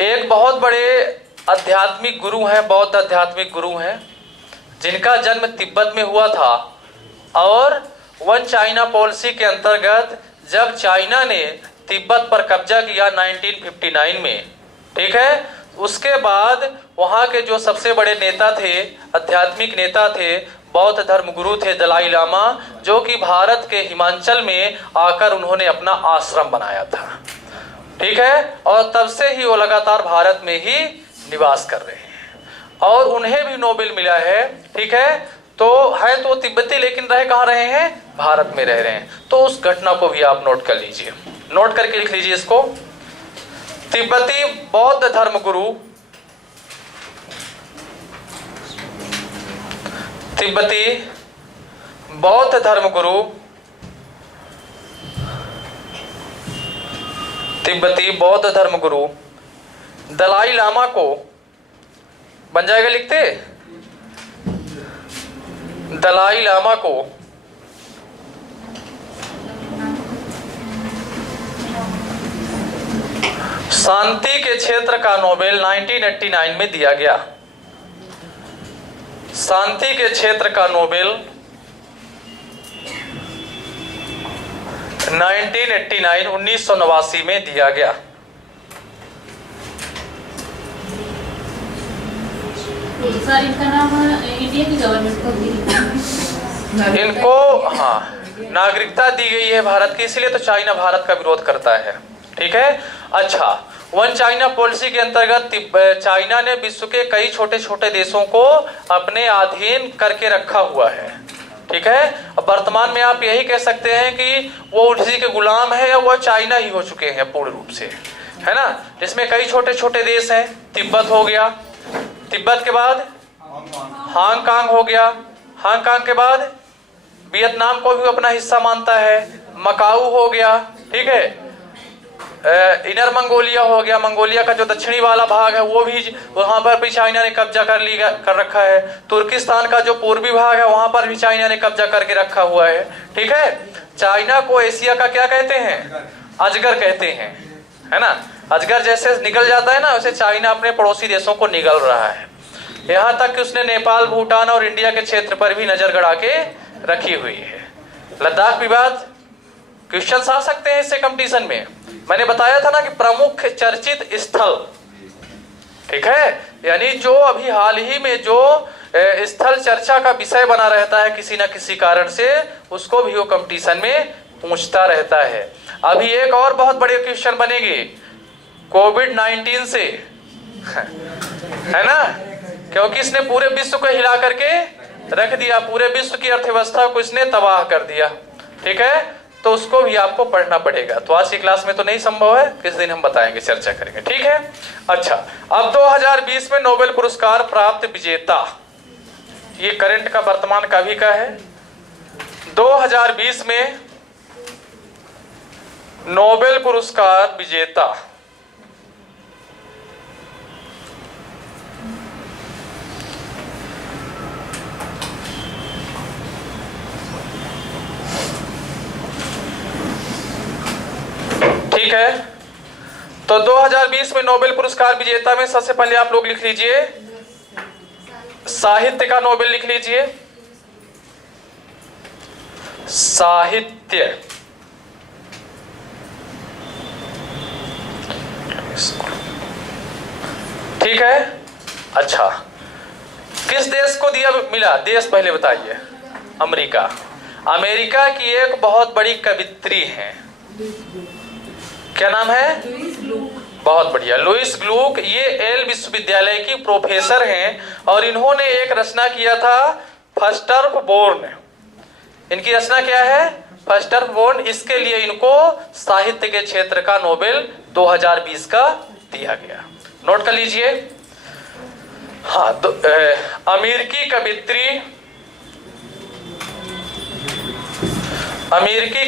एक बहुत बड़े आध्यात्मिक गुरु हैं, बौद्ध आध्यात्मिक गुरु हैं, जिनका जन्म तिब्बत में हुआ था, और वन चाइना पॉलिसी के अंतर्गत जब चाइना ने तिब्बत पर कब्जा किया 1959 में, ठीक है, उसके बाद वहाँ के जो सबसे बड़े नेता थे, आध्यात्मिक नेता थे, बौद्ध धर्म गुरु थे दलाई लामा, जो कि भारत के हिमाचल में आकर उन्होंने अपना आश्रम बनाया था। ठीक है, और तब से ही वो लगातार भारत में ही निवास कर रहे हैं, और उन्हें भी नोबेल मिला है। ठीक है, तो है तो तिब्बती, लेकिन रह कहाँ रहे हैं? भारत में रह रहे हैं। तो उस घटना को भी आप नोट कर लीजिए, नोट करके लिख लीजिए इसको। तिब्बती बौद्ध धर्म गुरु, तिब्बती बौद्ध धर्म गुरु, तिब्बती बौद्ध धर्म गुरु दलाई लामा को, बन जाएगा लिखते, दलाई लामा को शांति के क्षेत्र का नोबेल 1989 में दिया गया। शांति के क्षेत्र का नोबेल 1989 में दिया गया। सर, इनका नाम इंडिया की गवर्नमेंट को दी, इनको नागरिकता दी गई है भारत की, इसलिए तो चाइना भारत का विरोध करता है। ठीक है, अच्छा, वन चाइना पॉलिसी के अंतर्गत चाइना ने विश्व के कई छोटे छोटे देशों को अपने अधीन करके रखा हुआ है। ठीक है, अब वर्तमान में आप यही कह सकते हैं कि वो उसी के गुलाम है, या वो चाइना ही हो चुके हैं पूर्ण रूप से, है ना, जिसमें कई छोटे छोटे देश हैं। तिब्बत हो गया, तिब्बत के बाद हांगकांग हो गया, हांगकांग के बाद वियतनाम को भी अपना हिस्सा मानता है, मकाऊ हो गया। ठीक है, इनर मंगोलिया हो गया, मंगोलिया का जो दक्षिणी वाला भाग है वो भी, वहां पर भी चाइना ने कब्जा कर रखा है। तुर्किस्तान का जो पूर्वी भाग है वहां पर भी चाइना ने कब्जा करके रखा हुआ है। ठीक है, चाइना को एशिया का क्या कहते हैं? अजगर कहते हैं, है ना। अजगर जैसे निकल जाता है ना, वैसे चाइना अपने पड़ोसी देशों को निगल रहा है। यहाँ तक कि उसने नेपाल, भूटान और इंडिया के क्षेत्र पर भी नजर गड़ा के रखी हुई है। लद्दाख विवाद, क्वेश्चन आ सकते हैं इससे कंपटीशन में। मैंने बताया था ना कि प्रमुख चर्चित स्थल, ठीक है, यानी जो अभी हाल ही में जो स्थल चर्चा का विषय बना रहता है किसी ना किसी कारण से, उसको भी वो कंपटीशन में पूछता रहता है। अभी एक और बहुत बड़े क्वेश्चन बनेगी कोविड-19 से, है ना, क्योंकि इसने पूरे विश्व को हिला करके रख दिया, पूरे विश्व की अर्थव्यवस्था को इसने तबाह कर दिया। ठीक है, तो उसको भी आपको पढ़ना पड़ेगा। तो आज की क्लास में तो नहीं संभव है, किस दिन हम बताएंगे, चर्चा करेंगे। ठीक है, अच्छा, अब 2020 में नोबेल पुरस्कार प्राप्त विजेता, ये करंट का, वर्तमान का भी का है। 2020 में नोबेल पुरस्कार विजेता ठीक है, तो 2020 में नोबेल पुरस्कार विजेता में सबसे पहले आप लोग लिख लीजिए साहित्य का नोबेल, लिख लीजिए साहित्य। ठीक है, अच्छा, किस देश को दिया मिला? देश पहले बताइए। अमेरिका। अमेरिका की एक बहुत बड़ी कवित्री है, क्या नाम है? बहुत बढ़िया, लुईस ग्लूक। ये येल विश्वविद्यालय की प्रोफेसर हैं और इन्होंने एक रचना किया था फर्स्टरबोर्न। इनकी रचना क्या है? फर्स्टरबोर्न। इसके लिए इनको साहित्य के क्षेत्र का नोबेल 2020 का दिया गया। नोट कर लीजिए। हाँ, अमेरिकी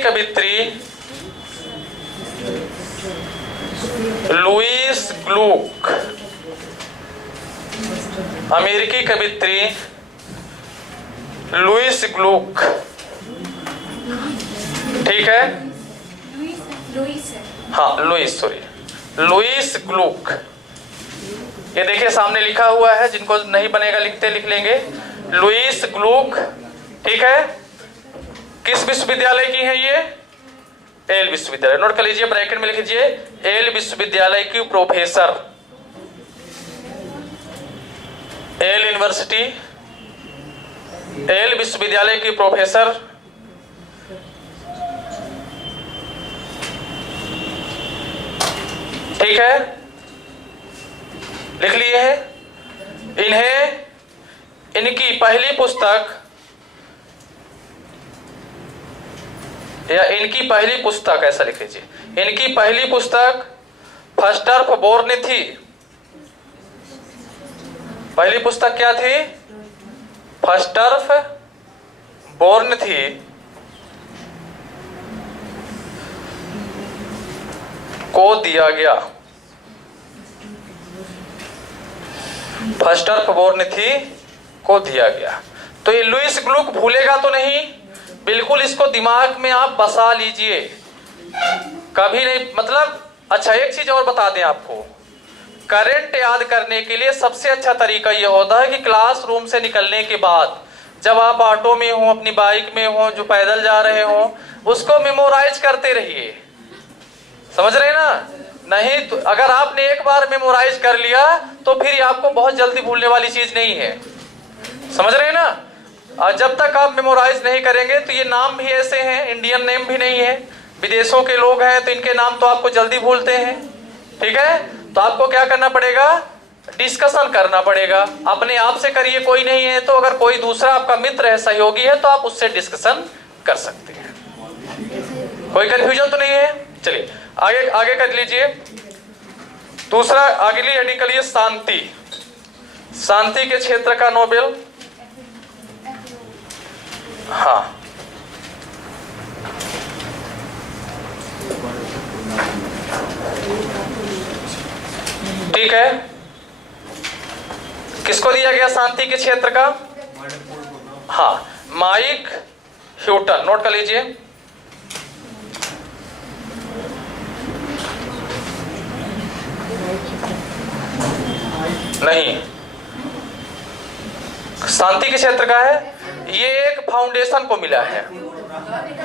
कवित्री लुईस ग्लूक, अमेरिकी कवित्री लुईस ग्लूक, ठीक है, लुईस है। हाँ लुईस, सॉरी, लुईस ग्लूक। ये देखिए सामने लिखा हुआ है, जिनको नहीं बनेगा लिख लेंगे, लुईस ग्लूक। ठीक है, किस विश्वविद्यालय की है ये? येल विश्वविद्यालय। नोट कर लीजिए, ब्रैकेट में लिख लीजिए, येल विश्वविद्यालय की प्रोफेसर, येल यूनिवर्सिटी, येल विश्वविद्यालय की प्रोफेसर। ठीक है, लिख लिए हैं। इन्हें इनकी पहली पुस्तक या इनकी पहली पुस्तक, ऐसा लिख लीजिए, इनकी पहली पुस्तक फर्स्टरबोर्न थी। पहली पुस्तक क्या थी? फर्स्टरबोर्न थी। को दिया गया, फर्स्टरबोर्न थी, को दिया गया। तो ये लुईस ग्लूक भूलेगा तो नहीं, बिल्कुल इसको दिमाग में आप बसा लीजिए, कभी नहीं, मतलब। अच्छा, एक चीज और बता दें आपको, करंट याद करने के लिए सबसे अच्छा तरीका यह होता है कि क्लासरूम से निकलने के बाद, जब आप ऑटो में हो, अपनी बाइक में हो, जो पैदल जा रहे हो, उसको मेमोराइज करते रहिए। समझ रहे ना? नहीं तो अगर आपने एक बार मेमोराइज कर लिया तो फिर आपको बहुत जल्दी भूलने वाली चीज नहीं है। समझ रहे ना? और जब तक आप मेमोराइज नहीं करेंगे तो ये नाम भी ऐसे हैं, इंडियन नेम भी नहीं है, विदेशों के लोग हैं, तो इनके नाम तो आपको जल्दी भूलते हैं। ठीक है, तो आपको क्या करना पड़ेगा? डिस्कशन करना पड़ेगा। अपने आप से करिए, कोई नहीं है तो अगर कोई दूसरा आपका मित्र है, सहयोगी है, तो आप उससे डिस्कशन कर सकते हैं। कोई कंफ्यूजन तो नहीं है? चलिए आगे कर लीजिए। दूसरा अगली हेडिंग कर लीजिए, शांति। शांति के क्षेत्र का नोबेल, हाँ, ठीक है, किसको दिया गया शांति के क्षेत्र का? हाँ, माइक ह्यूटन, नोट कर लीजिए। नहीं, शांति के क्षेत्र का है, ये एक फाउंडेशन को मिला है।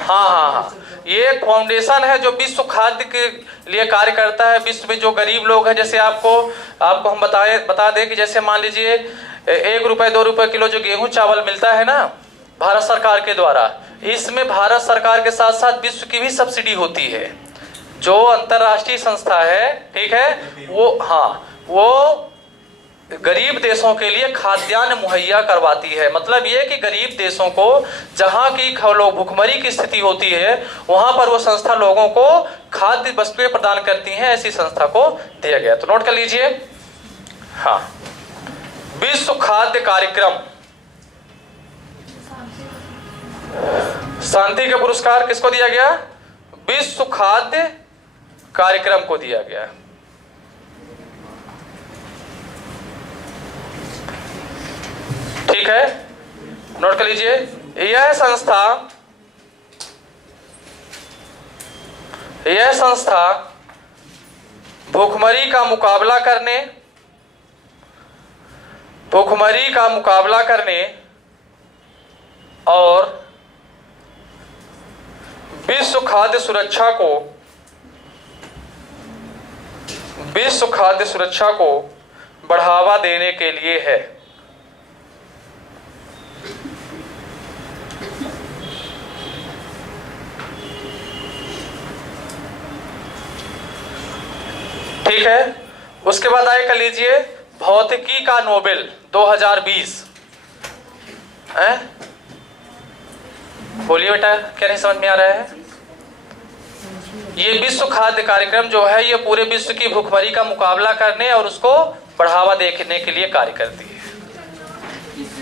हाँ, ये एक फाउंडेशन है जो विश्व खाद्य के लिए कार्य करता है। विश्व में जो गरीब लोग हैं, जैसे आपको हम बता दें कि जैसे मान लीजिए 1 रुपए 2 रुपए किलो जो गेहूं चावल मिलता है ना भारत सरकार के द्वारा, इसमें भारत सरकार के साथ साथ विश्व की भी सब्सिडी होती है। जो अंतर्राष्ट्रीय संस्था है, ठीक है, वो गरीब देशों के लिए खाद्यान्न मुहैया करवाती है। मतलब ये कि गरीब देशों को जहाँ की लोग भुखमरी की स्थिति होती है, वहां पर वो संस्था लोगों को खाद्य वस्तुएं प्रदान करती हैं। ऐसी संस्था को दिया गया। तो नोट कर लीजिए। हाँ, विश्व खाद्य कार्यक्रम, शांति का पुरस्कार किसको दिया गया? विश्व खाद्य कार्यक्रम को दिया गया। ठीक है, नोट कर लीजिए। यह संस्था भूखमरी का मुकाबला करने और विश्व खाद्य सुरक्षा को बढ़ावा देने के लिए है। ठीक है, उसके बाद आए कर लीजिए भौतिकी का नोबेल 2020। बोलिए बेटा, क्या नहीं समझ में आ रहा है? ये विश्व खाद्य कार्यक्रम जो है, ये पूरे विश्व की भूखमरी का मुकाबला करने और उसको बढ़ावा देने के लिए कार्य करती है।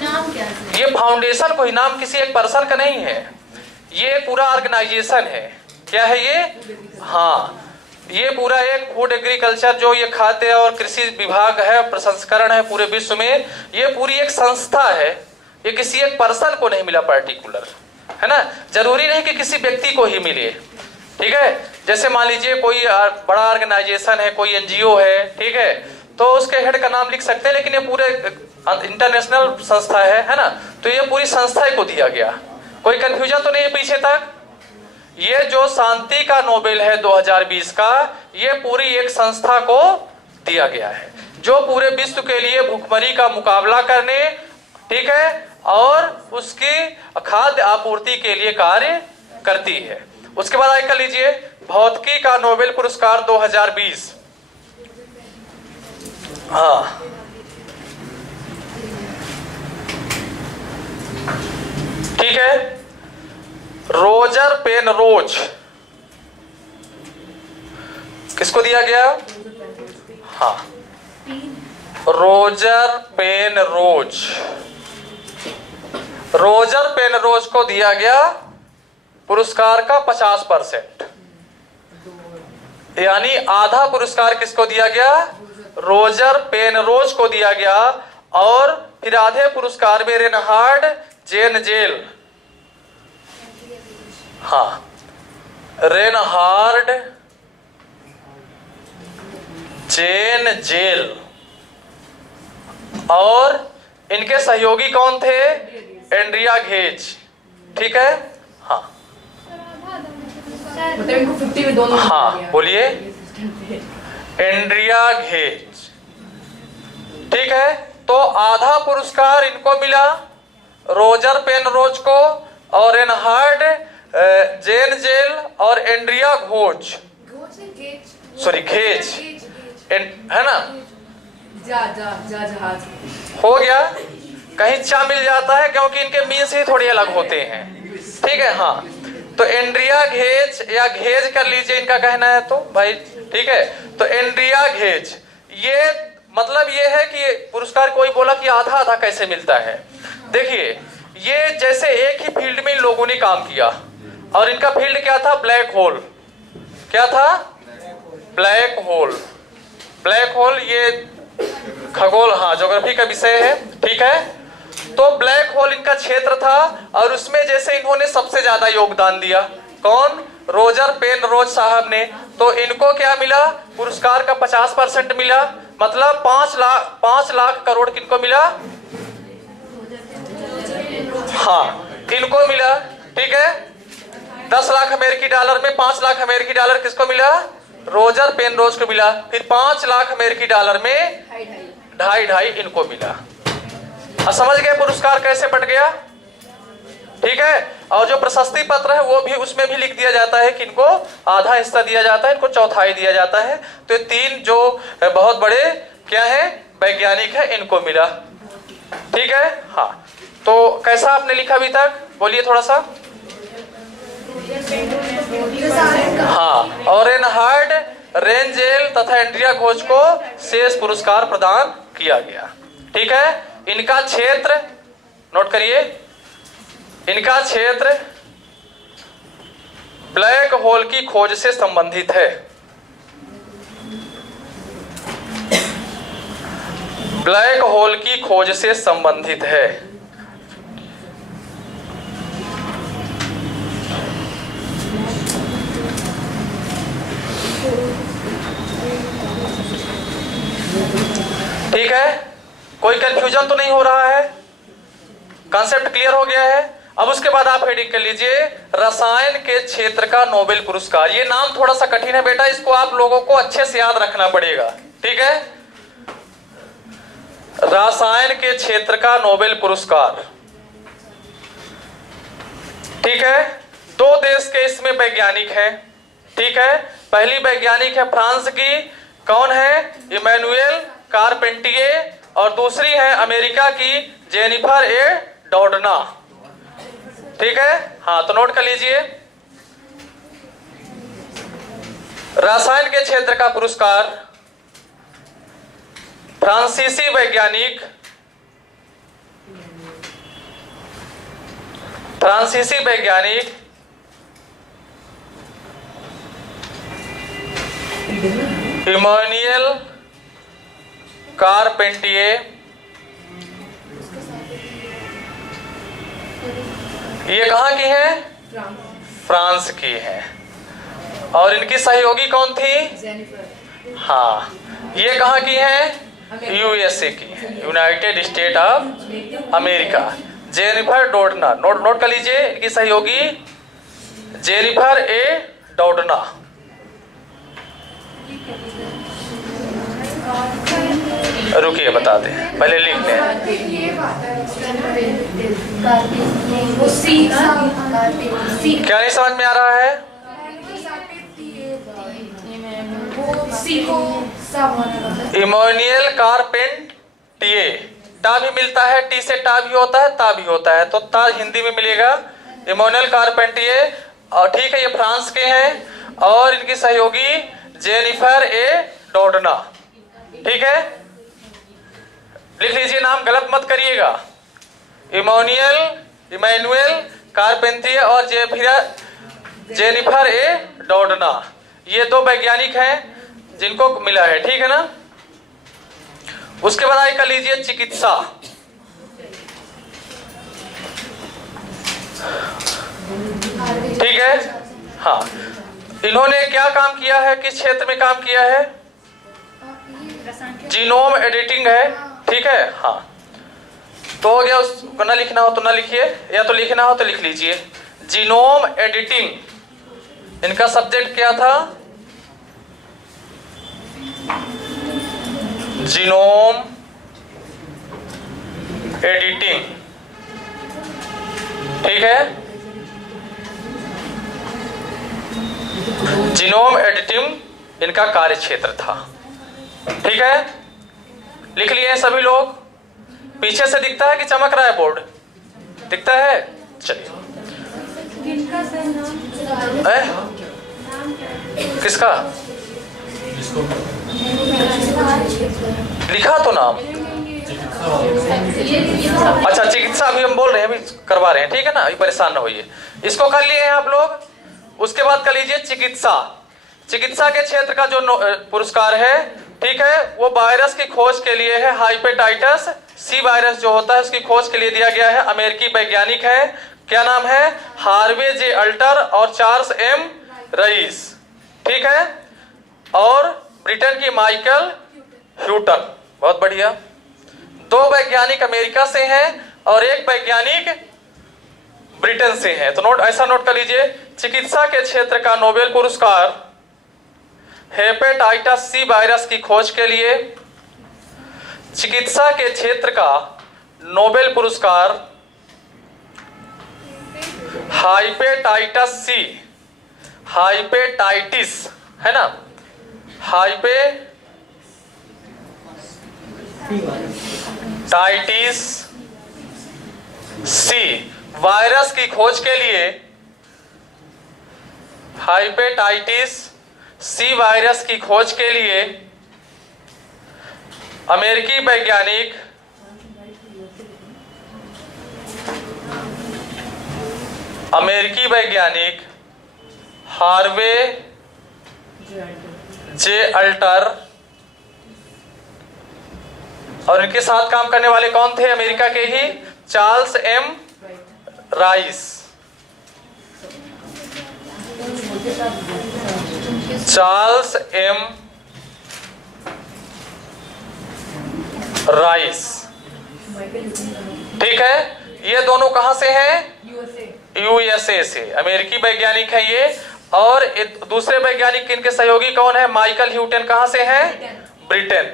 नाम क्या है? ये फाउंडेशन कोई नाम किसी एक पर्सन का नहीं है, ये पूरा ऑर्गेनाइजेशन है। क्या है ये? हाँ, ये पूरा एक फूड एग्रीकल्चर जो ये खाद्य और कृषि विभाग है, प्रसंस्करण है पूरे विश्व में, ये पूरी एक संस्था है। ये किसी एक पर्सन को नहीं मिला पर्टिकुलर, है ना। जरूरी नहीं कि किसी व्यक्ति को ही मिले। ठीक है, जैसे मान लीजिए कोई बड़ा ऑर्गेनाइजेशन है, कोई एनजीओ है, ठीक है, तो उसके हेड का नाम लिख सकते हैं, लेकिन ये पूरे इंटरनेशनल संस्था है ना, तो ये पूरी संस्था को दिया गया। कोई कंफ्यूजन तो नहीं है पीछे तक? ये जो शांति का नोबेल है 2020 का, ये पूरी एक संस्था को दिया गया है जो पूरे विश्व के लिए भूखमरी का मुकाबला करने, ठीक है, और उसकी खाद्य आपूर्ति के लिए कार्य करती है। उसके बाद आगे कर लीजिए भौतिकी का नोबेल पुरस्कार 2020। हाँ, ठीक है, रोजर पेनरोज किसको दिया गया? हाँ, रोजर पेनरोज को दिया गया पुरस्कार का 50%, यानी आधा पुरस्कार किसको दिया गया? रोजर पेनरोज को दिया गया। और फिर आधे पुरस्कार में रेनहार्ड जेनजेल, हाँ, रेनहार्ड जेनजेल, और इनके सहयोगी कौन थे? Andrea Ghez. ठीक है, हाँ, मतलब इनको 50 में दोनों। हाँ, बोलिए। एंड्रिया घेज, ठीक है, तो आधा पुरस्कार इनको मिला, रोजर पेनरोज को और रेनहार्ड जेनजेल और एंड्रिया घेज, है ना। जहाज हो गया, कहीं चा मिल जाता है क्योंकि इनके मीन्स ही थोड़े अलग होते हैं। ठीक है, हाँ, तो एंड्रिया घेज या घेज कर लीजिए, इनका कहना है तो भाई, ठीक है, तो एंड्रिया घेज, ये मतलब ये है कि पुरस्कार कोई बोला कि आधा आधा कैसे मिलता है। देखिए, ये जैसे एक ही फील्ड में इन लोगों ने काम किया, और इनका फील्ड क्या था? Black hole. क्या था? Black hole. ब्लैक होल ये खगोल, हाँ, ज्योग्राफी का विषय है, ठीक है। तो ब्लैक होल इनका क्षेत्र था और उसमें जैसे इन्होंने सबसे ज्यादा योगदान दिया, कौन? रोजर पेनरोज साहब ने। तो इनको क्या मिला? पुरस्कार का 50% मिला, मतलब 5 लाख करोड़ किनको मिला? हाँ, इनको मिला, ठीक है। 10 लाख अमेरिकी डॉलर में 5 लाख अमेरिकी डॉलर किसको मिला? रोजर पेनरोज को मिला। फिर 5 लाख अमेरिकी डॉलर में 2.5 इनको मिला। अब समझ गए पुरस्कार कैसे बट गया, ठीक है। और जो प्रशस्ति पत्र है वो भी उसमें भी लिख दिया जाता है कि इनको आधा हिस्सा दिया जाता है, इनको चौथाई दिया जाता है। तो ये 3 जो बहुत बड़े क्या है वैज्ञानिक है, इनको मिला, ठीक है। हाँ, तो कैसा आपने लिखा अभी तक, बोलिए थोड़ा सा। हाँ, और रेनहार्ड, रेंजेल तथा एंड्रिया घोष को शेष पुरस्कार प्रदान किया गया, ठीक है। इनका क्षेत्र नोट करिए, इनका क्षेत्र ब्लैक होल की खोज से संबंधित है। ब्लैक होल की खोज से संबंधित है। ठीक है, कोई कंफ्यूजन तो नहीं हो रहा है, कॉन्सेप्ट क्लियर हो गया है। अब उसके बाद आप हेडिंग कर लीजिए रसायन के क्षेत्र का नोबेल पुरस्कार। ये नाम थोड़ा सा कठिन है बेटा, इसको आप लोगों को अच्छे से याद रखना पड़ेगा, ठीक है। रसायन के क्षेत्र का नोबेल पुरस्कार, ठीक है। 2 देश के इसमें वैज्ञानिक हैं, ठीक है। पहली वैज्ञानिक है फ्रांस की, कौन है? इमैनुएल कारपेंटिये, और दूसरी है अमेरिका की जेनिफर ए डॉर्डना, ठीक है। हाँ, तो नोट कर लीजिए रसायन के क्षेत्र का पुरस्कार फ्रांसीसी वैज्ञानिक इमैनुएल कारपेंटिये, ये कहाँ की है? फ्रांस की है। और इनकी सहयोगी कौन थी? हाँ, ये कहाँ की है? यूएसए की है, United State of America. Jennifer Doudna, note कर लीजिए, इनकी सहयोगी जेनिफर ए डॉर्डना। रुकिए बता दें, पहले लिख लें। क्या नहीं समझ में आ रहा है? इमैनुएल कारपेंटिये, टा भी मिलता है, टी से टा भी होता है, ता भी होता है, तो ता हिंदी में मिलेगा इमैनुएल कारपेंटिये, और ठीक है, ये फ्रांस के हैं। और इनकी सहयोगी जेनिफर ए डॉर्डना, ठीक है। लिख लीजिए, नाम गलत मत करिएगा। इमैनुएल कारपेंटिये और जेनिफर ए डॉर्डना, ये 2 वैज्ञानिक हैं जिनको मिला है, ठीक है ना। उसके बाद आगे कर लीजिए चिकित्सा, ठीक है। हाँ, इन्होंने क्या काम किया है, किस क्षेत्र में काम किया है? जीनोम एडिटिंग है, ठीक है। हाँ, तो हो गया। उसको ना लिखना हो तो ना लिखिए, या तो लिखना हो तो लिख लीजिए। जीनोम एडिटिंग, इनका सब्जेक्ट क्या था? जीनोम एडिटिंग, ठीक है। जीनोम एडिटिंग इनका कार्य क्षेत्र था, ठीक है। लिख लिए सभी लोग? पीछे से दिखता है कि चमक रहा है बोर्ड? दिखता है, चलिए। किसका लिखा तो नाम? अच्छा, चिकित्सा अभी हम बोल रहे हैं, अभी करवा रहे हैं, ठीक है ना, अभी परेशान ना होइए। इसको कर लिए हैं आप लोग। उसके बाद कर लीजिए चिकित्सा। चिकित्सा के क्षेत्र का जो पुरस्कार है, ठीक है, वो वायरस की खोज के लिए है हेपेटाइटिस सी वायरस जो होता है उसकी खोज के लिए दिया गया है। अमेरिकी वैज्ञानिक है, क्या नाम है, हार्वे जे अल्टर और चार्ल्स एम रईस, ठीक है, और ब्रिटेन की माइकल ह्यूटन। बहुत बढ़िया। 2 वैज्ञानिक अमेरिका से हैं और 1 वैज्ञानिक ब्रिटेन से हैं। तो नोट ऐसा नोट कर लीजिए, चिकित्सा के क्षेत्र का नोबेल पुरस्कार हेपेटाइटिस सी वायरस की खोज के लिए, चिकित्सा के क्षेत्र का नोबेल पुरस्कार हेपेटाइटिस सी, हेपेटाइटिस है ना, हेपेटाइटिस सी वायरस की खोज के लिए, हेपेटाइटिस सी वायरस की खोज के लिए अमेरिकी वैज्ञानिक हार्वे जे अल्टर और इनके साथ काम करने वाले कौन थे, अमेरिका के ही Charles M Rice, Charles M Rice, ठीक है। ये दोनों कहां से हैं, यूएसए से, अमेरिकी वैज्ञानिक है ये। और दूसरे वैज्ञानिक इनके सहयोगी कौन है, माइकल ह्यूटन कहां से हैं, ब्रिटेन,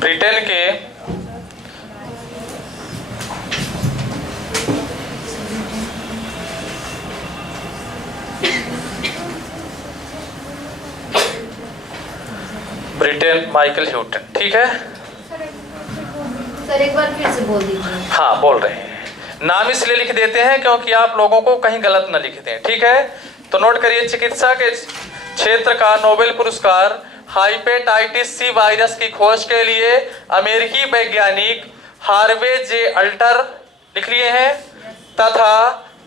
ब्रिटेन के ब्रिटेन माइकल ह्यूटन, ठीक है। सर एक बार फिर से बोल दीजिए। हाँ बोल रहे हैं, नाम इसलिए लिख देते हैं क्योंकि आप लोगों को कहीं गलत न लिख दें, ठीक है। तो नोट करिए, चिकित्सा के क्षेत्र का नोबेल पुरस्कार हेपेटाइटिस सी वायरस की खोज के लिए अमेरिकी वैज्ञानिक हार्वे जे अल्टर लिख लिए हैं तथा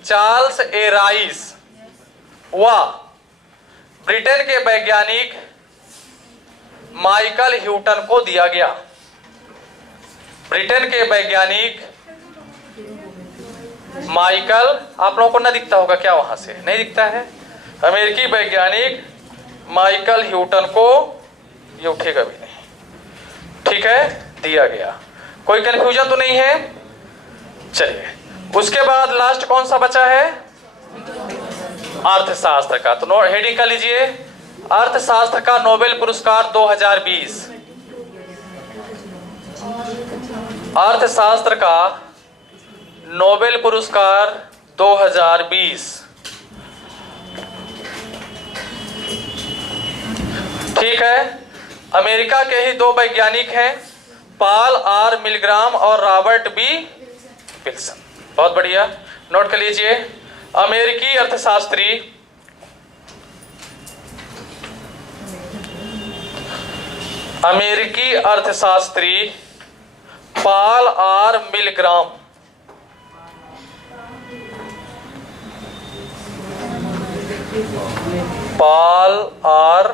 चार्ल्स ए राइस व ब्रिटेन के वैज्ञानिक माइकल ह्यूटन को दिया गया। ब्रिटेन के वैज्ञानिक माइकल, आप लोगों को ना दिखता होगा क्या, वहां से नहीं दिखता है, अमेरिकी वैज्ञानिक माइकल ह्यूटन को, ये उठेगा भी नहीं, ठीक है, दिया गया। कोई कंफ्यूजन तो नहीं है। चलिए उसके बाद लास्ट कौन सा बचा है, अर्थशास्त्र का। तो हेडिंग कर लीजिए, अर्थशास्त्र का नोबेल पुरस्कार 2020। अर्थशास्त्र का नोबेल पुरस्कार 2020, ठीक है। अमेरिका के ही 2 वैज्ञानिक हैं, पॉल आर मिलग्राम और रॉबर्ट बी विल्सन। बहुत बढ़िया, नोट कर लीजिए, अमेरिकी अर्थशास्त्री Paul R Milgrom, Paul R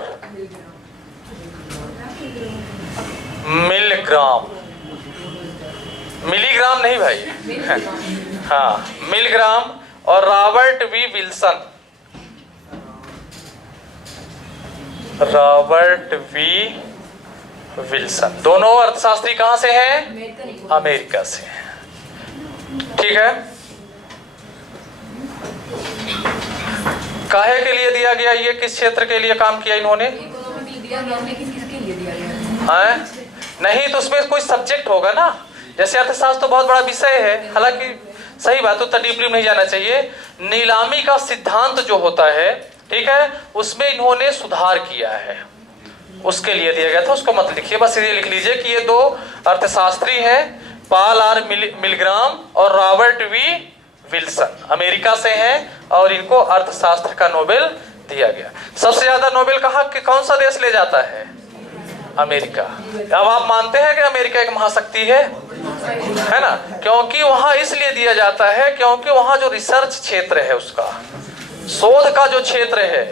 Milgrom, milligram नहीं भाई हाँ, मिलग्राम और Robert V Wilson, Robert V Wilson, दोनों अर्थशास्त्री कहां से हैं, अमेरिका से हैं, ठीक है। काहे के लिए दिया गया, ये किस क्षेत्र के लिए काम किया इन्होंने, नहीं तो उसमें कोई सब्जेक्ट होगा ना, जैसे अर्थशास्त्र तो बहुत बड़ा विषय है, हालांकि सही बात, तो डीपली नहीं जाना चाहिए। नीलामी का सिद्धांत जो होता है, ठीक है, उसमें इन्होंने सुधार किया है, उसके लिए दिया गया था, उसको मत लिखिए, बस ये लिख लीजिए कि ये 2 अर्थशास्त्री हैं, पॉल आर मिलग्राम और रॉबर्ट वी विल्सन, अमेरिका से हैं और इनको अर्थशास्त्र का नोबेल दिया गया। सबसे ज्यादा नोबेल कौन सा देश ले जाता है, अमेरिका। अब आप मानते हैं कि अमेरिका एक महाशक्ति है ना, क्योंकि वहां इसलिए दिया जाता है क्योंकि वहां जो रिसर्च क्षेत्र है, उसका शोध का जो क्षेत्र है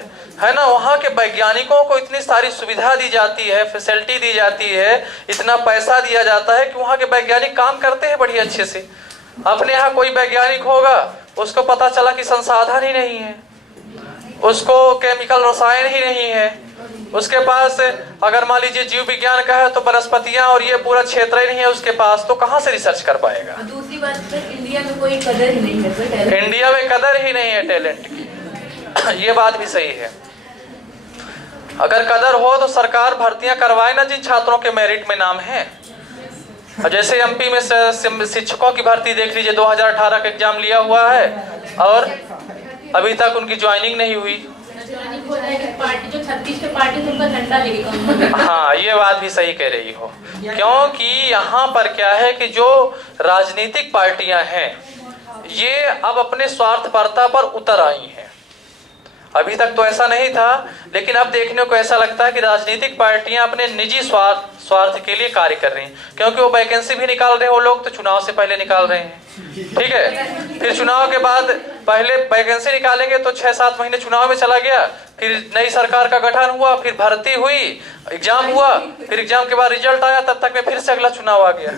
है ना, वहाँ के वैज्ञानिकों को इतनी सारी सुविधा दी जाती है, फैसिलिटी दी जाती है, इतना पैसा दिया जाता है कि वहाँ के वैज्ञानिक काम करते हैं बड़ी अच्छे से। अपने यहाँ कोई वैज्ञानिक होगा, उसको पता चला कि संसाधन ही नहीं है, उसको केमिकल रसायन ही नहीं है, उसके पास अगर मान लीजिए जीव विज्ञान का है तो वनस्पतियां और ये पूरा क्षेत्र ही नहीं है उसके पास, तो कहाँ से रिसर्च कर पाएगा। दूसरी बात सर, इंडिया में कोई कदर ही नहीं है सर, इंडिया में कदर ही नहीं है टैलेंट की। ये बात भी सही है। अगर कदर हो तो सरकार भर्तियां करवाए ना जिन छात्रों के मेरिट में नाम है। जैसे एमपी में शिक्षकों की भर्ती देख लीजिए, 2018 का एग्जाम लिया हुआ है और अभी तक उनकी ज्वाइनिंग नहीं हुई। पार्टी जो 36 के पार्टी तुमका झंडा लेके हाँ, ये बात भी सही कह रही हो, क्योंकि यहाँ पर क्या है कि जो राजनीतिक पार्टियां हैं ये अब अपने स्वार्थपरता पर उतर आई हैं। अभी तक तो ऐसा नहीं था, लेकिन अब देखने को ऐसा लगता है कि राजनीतिक पार्टियां अपने निजी स्वार्थ के लिए कार्य कर रही हैं, क्योंकि वो वैकेंसी भी निकाल रहे हैं वो लोग तो चुनाव से पहले निकाल रहे हैं, ठीक है। फिर चुनाव के बाद पहले वैकेंसी निकालेंगे तो 6-7 महीने चुनाव में चला गया, फिर नई सरकार का गठन हुआ, फिर भर्ती हुई, एग्जाम हुआ, फिर एग्जाम के बाद रिजल्ट आया, तब तक में फिर से अगला चुनाव आ गया,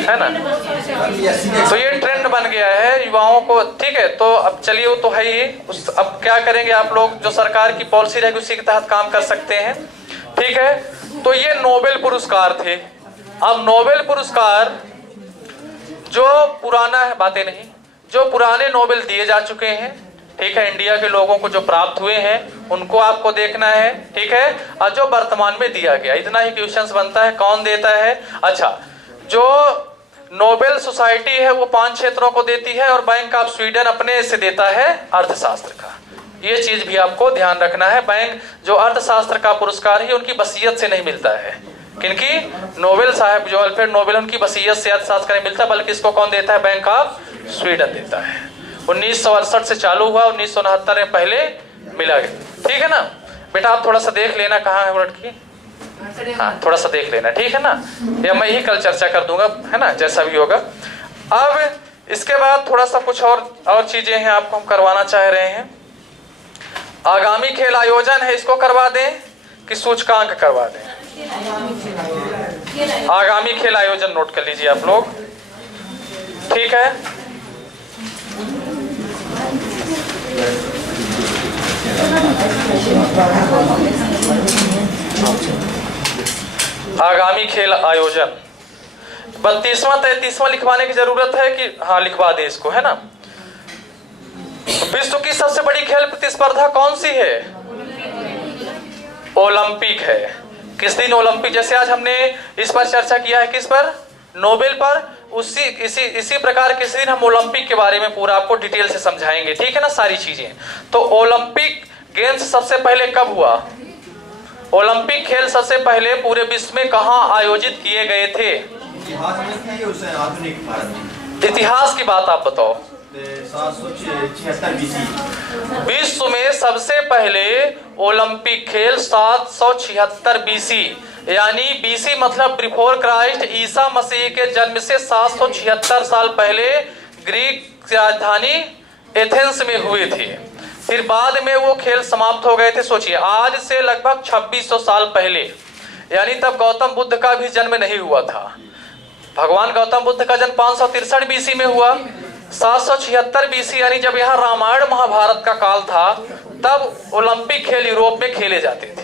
है ना। तो ये ट्रेंड बन गया है युवाओं को, ठीक है। तो अब चलिए, वो तो है ही, अब क्या करेंगे आप लोग, जो सरकार की पॉलिसी रहेगी उसी के तहत काम कर सकते हैं, ठीक है। तो ये नोबेल पुरस्कार थे। अब नोबेल पुरस्कार जो पुराना है, बातें नहीं, जो पुराने नोबेल दिए जा चुके हैं, ठीक है, इंडिया के लोगों को जो प्राप्त हुए हैं उनको आपको देखना है, ठीक है, और जो वर्तमान में दिया गया, इतना ही क्वेश्चंस बनता है, कौन देता है। अच्छा, जो नोबेल सोसाइटी है वो 5 क्षेत्रों को देती है और बैंक ऑफ स्वीडन अपने से देता है अर्थशास्त्र का। ये चीज भी आपको ध्यान रखना है। बैंक जो अर्थशास्त्र का पुरस्कार है उनकी वसीयत से नहीं मिलता है, क्योंकि नोबेल साहब जो अल्फ्रेड नोबेल उनकी वसीयत से अर्थशास्त्र नहीं मिलता, बल्कि इसको कौन देता है, बैंक ऑफ स्वीडन देता है। 1968 से चालू हुआ, 1969 में पहले मिला गया, ठीक है ना। बेटा आप थोड़ा सा देख लेना कहाँ है वो लड़की, हाँ थोड़ा सा देख लेना, ठीक है ना, या मैं ही कल चर्चा कर दूंगा, है ना, जैसा भी होगा। अब इसके बाद थोड़ा सा कुछ और चीजें हैं आपको हम करवाना चाह रहे हैं। आगामी खेल आयोजन है, इसको करवा दें कि सूचकांक करवा दें। आगामी खेल आयोजन नोट कर लीजिए आप लोग, ठीक है। आगामी खेल आयोजन 32वां 33वां लिखवाने की जरूरत है कि हाँ लिखवा दे इसको, है ना। विश्व की सबसे बड़ी खेल प्रतिस्पर्धा कौन सी है, ओलंपिक है। किस दिन ओलंपिक, जैसे आज हमने इस पर चर्चा किया है, किस पर, नोबेल पर, इसी प्रकार किसी दिन हम ओलंपिक के बारे में पूरा आपको डिटेल से समझाएंगे, ठीक है ना, सारी चीजें। तो ओलंपिक गेम्स सबसे पहले कब हुआ, ओलंपिक खेल सबसे पहले पूरे विश्व में कहां आयोजित किए गए थे। इतिहास की बात आप बताओ। 776 BC। विश्व में सबसे पहले ओलंपिक खेल 776 BC, यानी BC मतलब बिफोर क्राइस्ट, ईसा मसीह के जन्म से 776 साल पहले ग्रीक राजधानी एथेंस में हुए थे। फिर बाद में वो खेल समाप्त हो गए थे। सोचिए, आज से लगभग 2600 साल पहले, यानी तब गौतम बुद्ध का भी जन्म नहीं हुआ था। भगवान गौतम बुद्ध का जन्म 563 BC में हुआ। 776 BC यानी जब यहाँ रामायण महाभारत का काल था, तब ओलंपिक खेल यूरोप में खेले जाते थे,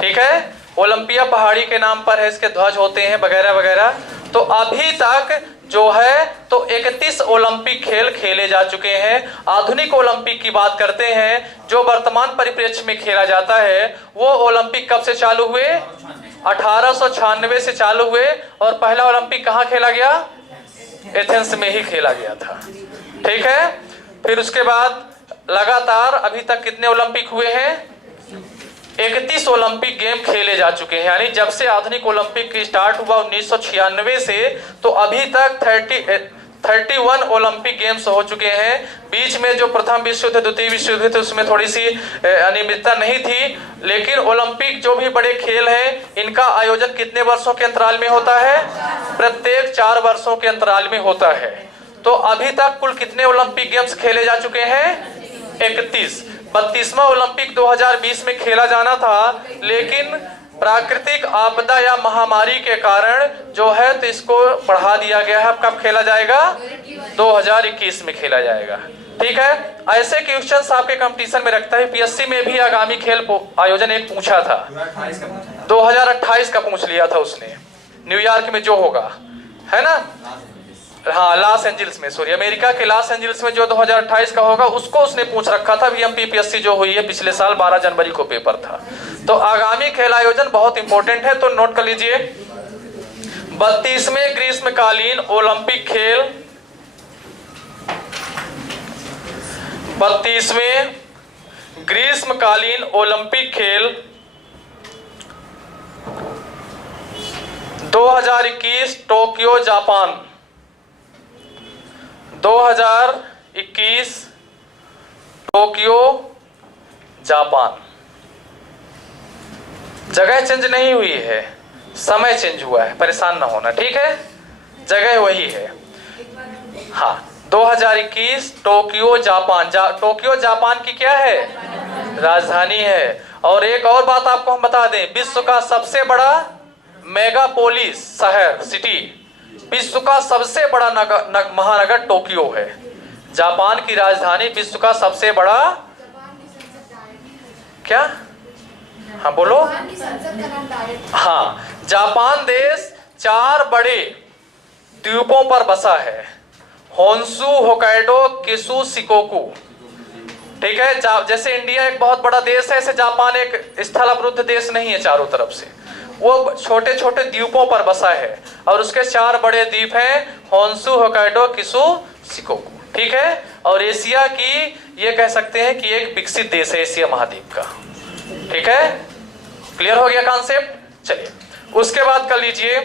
ठीक है। ओलंपिया पहाड़ी के नाम पर है, इसके ध्वज होते हैं वगैरह वगैरह। तो अभी तक जो है तो 31 ओलंपिक खेल खेले जा चुके हैं। आधुनिक ओलंपिक की बात करते हैं, जो वर्तमान परिप्रेक्ष्य में खेला जाता है, वो ओलंपिक कब से चालू हुए, 1896 से चालू हुए, और पहला ओलंपिक कहाँ खेला गया, एथेंस में ही खेला गया था, ठीक है। फिर उसके बाद लगातार अभी तक कितने ओलंपिक हुए हैं, 31 ओलंपिक गेम खेले जा चुके हैं। यानी जब से आधुनिक ओलंपिक स्टार्ट हुआ 1996 से, तो अभी तक 31 ओलंपिक गेम्स हो चुके हैं। बीच में जो प्रथम विश्व युद्ध, द्वितीय विश्व युद्ध थे, उसमें थोड़ी सी अनियमितता नहीं थी, लेकिन ओलंपिक जो भी बड़े खेल हैं, इनका आयोजन कितने वर्षों के अंतराल में होता है, प्रत्येक 4 वर्षों के अंतराल में होता है। तो अभी तक कुल कितने ओलंपिक गेम्स खेले जा चुके हैं, 31। 32वां ओलंपिक 2020 में खेला जाना था, लेकिन प्राकृतिक आपदा या महामारी के कारण जो है तो इसको बढ़ा दिया गया है। अब कब खेला जाएगा? 2021 में खेला जाएगा। ठीक है, ऐसे क्वेश्चंस आपके कंपटीशन में रखता है। पीएससी में भी आगामी खेल आयोजन एक पूछा था, 2028 का पूछ लिया था उसने, न्यूयॉर्क में जो होगा, है ना? हाँ, लॉस एंजल्स में, सॉरी, अमेरिका के लॉस एंजल्स में जो 2028 का होगा उसको उसने पूछ रखा था। VMPPSC जो हुई है पिछले साल 12 जनवरी को पेपर था। तो आगामी खेल आयोजन बहुत इंपॉर्टेंट है, तो नोट कर लीजिए। 32वें ग्रीष्मकालीन ओलंपिक खेल, 32वें ग्रीष्मकालीन ओलंपिक खेल 2021 टोक्यो जापान, 2021 टोक्यो जापान। जगह चेंज नहीं हुई है, समय चेंज हुआ है, परेशान ना होना, ठीक है? जगह वही है। हाँ, 2021 टोक्यो जापान। टोक्यो जापान की क्या है? राजधानी है। और एक और बात आपको हम बता दें, विश्व का सबसे बड़ा मेगापोलिस शहर, सिटी, विश्व का सबसे बड़ा महानगर टोक्यो है। जापान की राजधानी विश्व का सबसे बड़ा क्या? हाँ बोलो। हाँ, जापान देश 4 बड़े द्वीपों पर बसा है, होन्शु, होकाइडो, किसु, शिकोकू। ठीक है, जैसे इंडिया एक बहुत बड़ा देश है, ऐसे जापान एक स्थल अवरुद्ध देश नहीं है चारों तरफ से, वो छोटे छोटे द्वीपों पर बसा है और उसके 4 बड़े द्वीप हैं, होन्शु, होकाइडो, किसु, शिकोकू। ठीक है, और एशिया की ये कह सकते हैं कि एक विकसित देश है एशिया महाद्वीप का। ठीक है, क्लियर हो गया कॉन्सेप्ट? चलिए उसके बाद कर लीजिए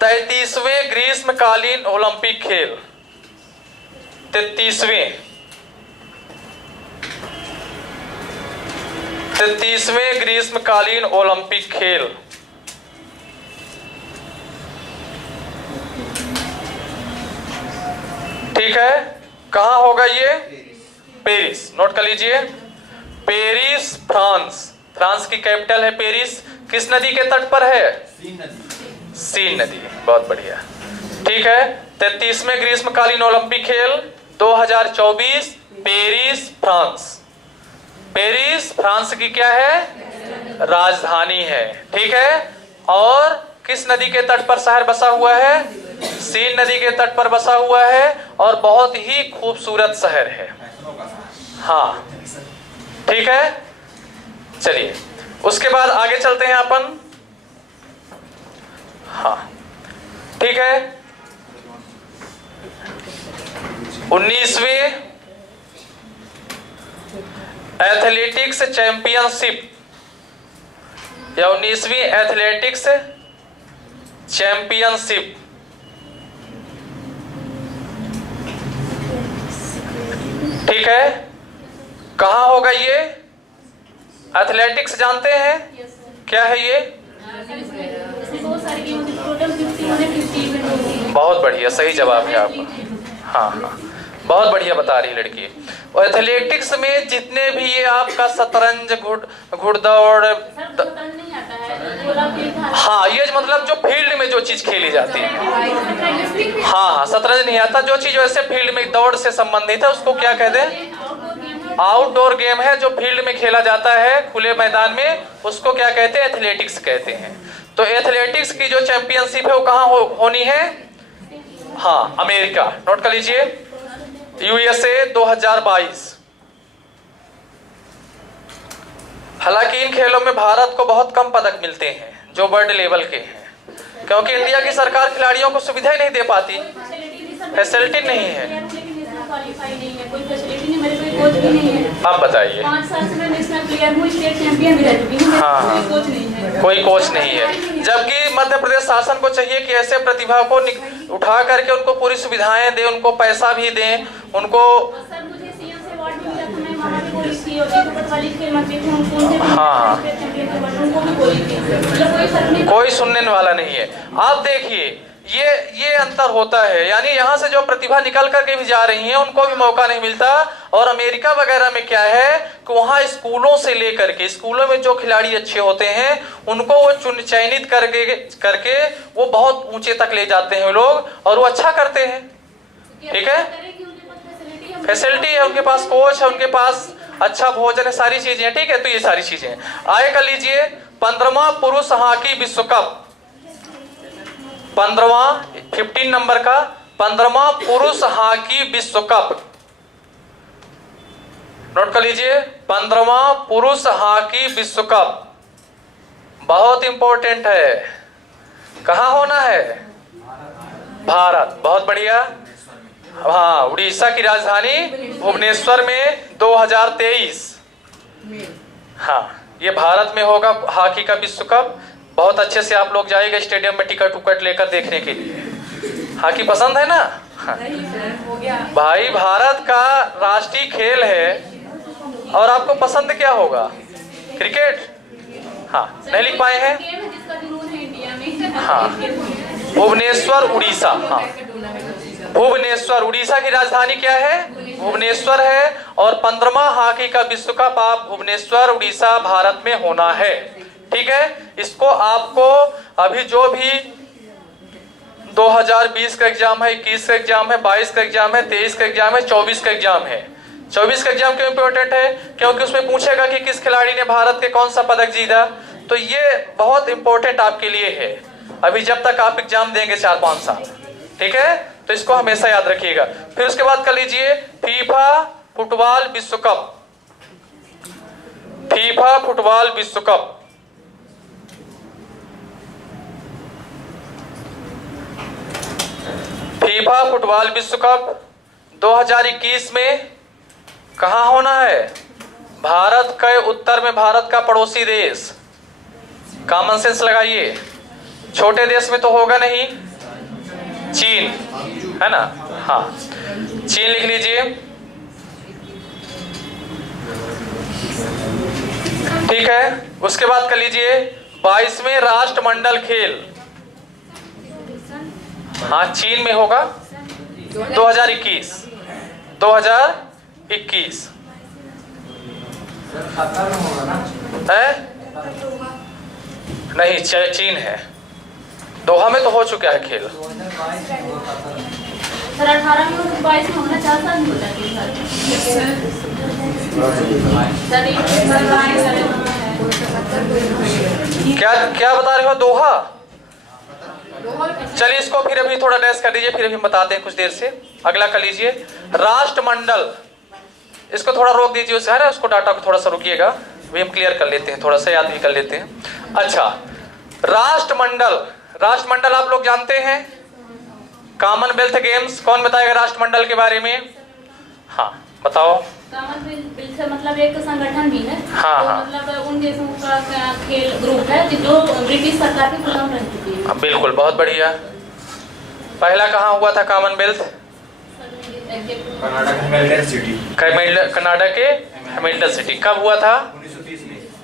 33वें ग्रीष्मकालीन ओलंपिक खेल, 33वें ग्रीष्मकालीन ओलंपिक खेल ठीक है, कहां होगा ये? पेरिस। नोट कर लीजिए, पेरिस, फ्रांस। फ्रांस की कैपिटल है पेरिस। किस नदी के तट पर है? सीन नदी। बहुत बढ़िया। ठीक है, 33वें ग्रीष्मकालीन ओलंपिक खेल 2024, पेरिस, फ्रांस। पेरिस फ्रांस की क्या है? राजधानी है। ठीक है, और किस नदी के तट पर शहर बसा हुआ है? सीन नदी के तट पर बसा हुआ है और बहुत ही खूबसूरत शहर है। हाँ, ठीक है, चलिए उसके बाद आगे चलते हैं अपन। हाँ, ठीक है, 19वीं एथलेटिक्स चैंपियनशिप या 19वीं एथलेटिक्स चैंपियनशिप ठीक है, कहां होगा ये? एथलेटिक्स जानते हैं क्या है ये? बहुत बढ़िया, सही जवाब है आपका। हाँ हाँ, बहुत बढ़िया बता रही लड़की। और एथलेटिक्स में जितने भी ये आपका शतरंज, घुड़दौड़, हाँ, ये मतलब जो फील्ड में जो चीज खेली जाती है। हाँ, शतरंज नहीं आता, जो चीज वैसे फील्ड में दौड़ से संबंधित है उसको क्या कहते हैं? आउटडोर गेम है, जो फील्ड में खेला जाता है खुले मैदान में, उसको क्या कहते हैं? एथलेटिक्स कहते हैं। तो एथलेटिक्स की जो चैंपियनशिप है वो कहाँ होनी है? हाँ, अमेरिका। नोट कर लीजिए, USA 2022। हालांकि इन खेलों में भारत को बहुत कम पदक मिलते हैं जो वर्ल्ड लेवल के हैं, क्योंकि इंडिया की सरकार खिलाड़ियों को सुविधाएं नहीं दे पाती, फैसिलिटी नहीं है। कोई फैसिलिटी नहीं, मेरे कोई कोच भी नहीं है। आप बताइए। 5 साल से मैं नेशनल प्लेयर हूँ, स्टेट चैंपियन भी रह चुकी हूँ। हाँ, कोई कोच नहीं है। कोई कोच नहीं है, जबकि मध्य प्रदेश शासन को चाहिए कि ऐसे प्रतिभा को उठा करके उनको पूरी सुविधाएं दे, उनको पैसा भी दें, उनको। सर, मुझे सीएम से अवार्ड भी मिला था, मैं वहाँ भी बोली थी, और जो पटवारी खेल मंत्री थे उनको हाँ, स्टेट चैंपियन के अवार्ड उनको भी बोली थी, मतलब कोई फर्क नहीं, कोई सुनने वाला नहीं है। आप देखिए ये अंतर होता है। यानी यहाँ से जो प्रतिभा निकल करके भी जा रही है उनको भी मौका नहीं मिलता। और अमेरिका वगैरह में क्या है कि वहाँ स्कूलों से लेकर के, स्कूलों में जो खिलाड़ी अच्छे होते हैं उनको वो चयनित करके वो बहुत ऊंचे तक ले जाते हैं लोग, और वो अच्छा करते हैं। ठीक है, फैसिलिटी है, उनके पास कोच है, उनके पास अच्छा भोजन है, सारी चीजें हैं। ठीक है, तो ये सारी चीजें आगे कर लीजिए। 15वां पुरुष हॉकी विश्व कप, 15 नंबर का 15वां पुरुष हॉकी विश्व कप, नोट कर लीजिए। 15वां पुरुष हॉकी विश्व कप बहुत इंपॉर्टेंट है। कहाँ होना है? भारत। बहुत बढ़िया। हाँ, उड़ीसा की राजधानी भुवनेश्वर में 2023। हाँ, ये भारत में होगा हॉकी का विश्व कप। बहुत अच्छे से आप लोग जाइएगा स्टेडियम में टिकट उकट लेकर देखने के लिए। हॉकी पसंद है ना? हाँ। हो गया। भाई भारत का राष्ट्रीय खेल है और आपको पसंद क्या होगा? क्रिकेट। हाँ, नहीं लिख पाए हैं? जिसका जुनून है इंडिया में। हाँ, भुवनेश्वर उड़ीसा। हाँ, भुवनेश्वर, उड़ीसा की राजधानी क्या है? भुवनेश्वर है। और 15वां हॉकी का विश्व कप आप भुवनेश्वर उड़ीसा भारत में होना है। ठीक है, इसको आपको अभी जो भी 2020 का एग्जाम है, 21 का एग्जाम है, 22 का एग्जाम है, 23 का एग्जाम है, 24 का एग्जाम है। 24 का एग्जाम क्यों इंपॉर्टेंट है? क्योंकि उसमें पूछेगा कि किस खिलाड़ी ने भारत के कौन सा पदक जीता। तो ये बहुत इंपॉर्टेंट आपके लिए है अभी जब तक आप एग्जाम देंगे 4-5 साल। ठीक है, तो इसको हमेशा याद रखिएगा। फिर उसके बाद कर लीजिए फीफा फुटबॉल विश्व कप, फीफा फुटबॉल विश्व कप। फीफा फुटबॉल विश्व कप 2021 में कहां होना है? भारत के उत्तर में, भारत का पड़ोसी देश। कॉमन सेंस लगाइए, छोटे देश में तो होगा नहीं, चीन है ना? हाँ, चीन लिख लीजिए। ठीक है, उसके बाद कर लीजिए 22वें राष्ट्रमंडल खेल। हाँ, चीन में होगा 2021। 2021 है? नहीं, चीन है। दोहा में तो हो चुका है खेल। सर 18 में 22 में होना, 4 साल में हो जाती है। क्या क्या बता रहे हो? दोहा। चलिए इसको फिर अभी थोड़ा लेस कर दीजिए, फिर अभी बताते हैं कुछ देर से। अगला कर लीजिए राष्ट्रमंडल। इसको थोड़ा रोक दीजिए, उसे है ना, उसको डाटा को थोड़ा सा रुकिएगा, भी हम क्लियर कर लेते हैं, थोड़ा सा याद भी कर लेते हैं। अच्छा, राष्ट्रमंडल, राष्ट्रमंडल आप लोग जानते हैं? Commonwealth games. कौन बताएगा राष्ट्रमंडल के बारे में? हाँ बताओ। कॉमनवेल्थ से मतलब एक संगठन भी है। हाँ, तो हाँ। मतलब उन देशों का खेल ग्रुप है जो ब्रिटिश सरकार के गुलाम रह चुकी है। बिल्कुल, बहुत बढ़िया। पहला कहाँ हुआ था कॉमनवेल्थ? कनाडा के हैमिल्टन सिटी। कनाडा के हैमिल्टन सिटी। कब हुआ था?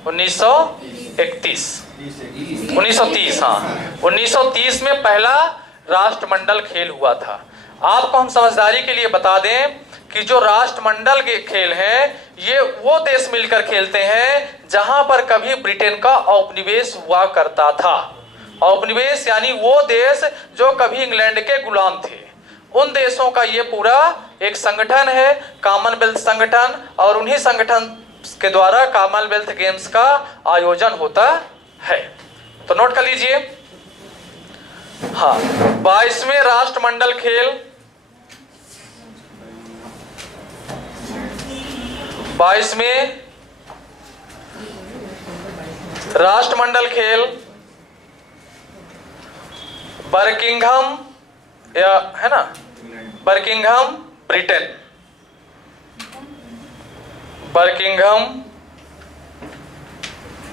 1930 में। 1930। हाँ, 1930 में पहला राष्ट्रमंडल खेल हुआ था। आपको हम समझदारी के लिए बता दें कि जो राष्ट्रमंडल के खेल हैं ये वो देश मिलकर खेलते हैं जहां पर कभी ब्रिटेन का औपनिवेश हुआ करता था। औपनिवेश यानी वो देश जो कभी इंग्लैंड के गुलाम थे, उन देशों का ये पूरा एक संगठन है, कॉमनवेल्थ संगठन, और उन्हीं संगठन के द्वारा कॉमनवेल्थ गेम्स का आयोजन होता है। तो नोट कर लीजिए। हाँ, 22वें राष्ट्रमंडल खेल, 22वें राष्ट्रमंडल खेल बर्किंघम, या है ना, बर्किंघम ब्रिटेन, बर्किंघम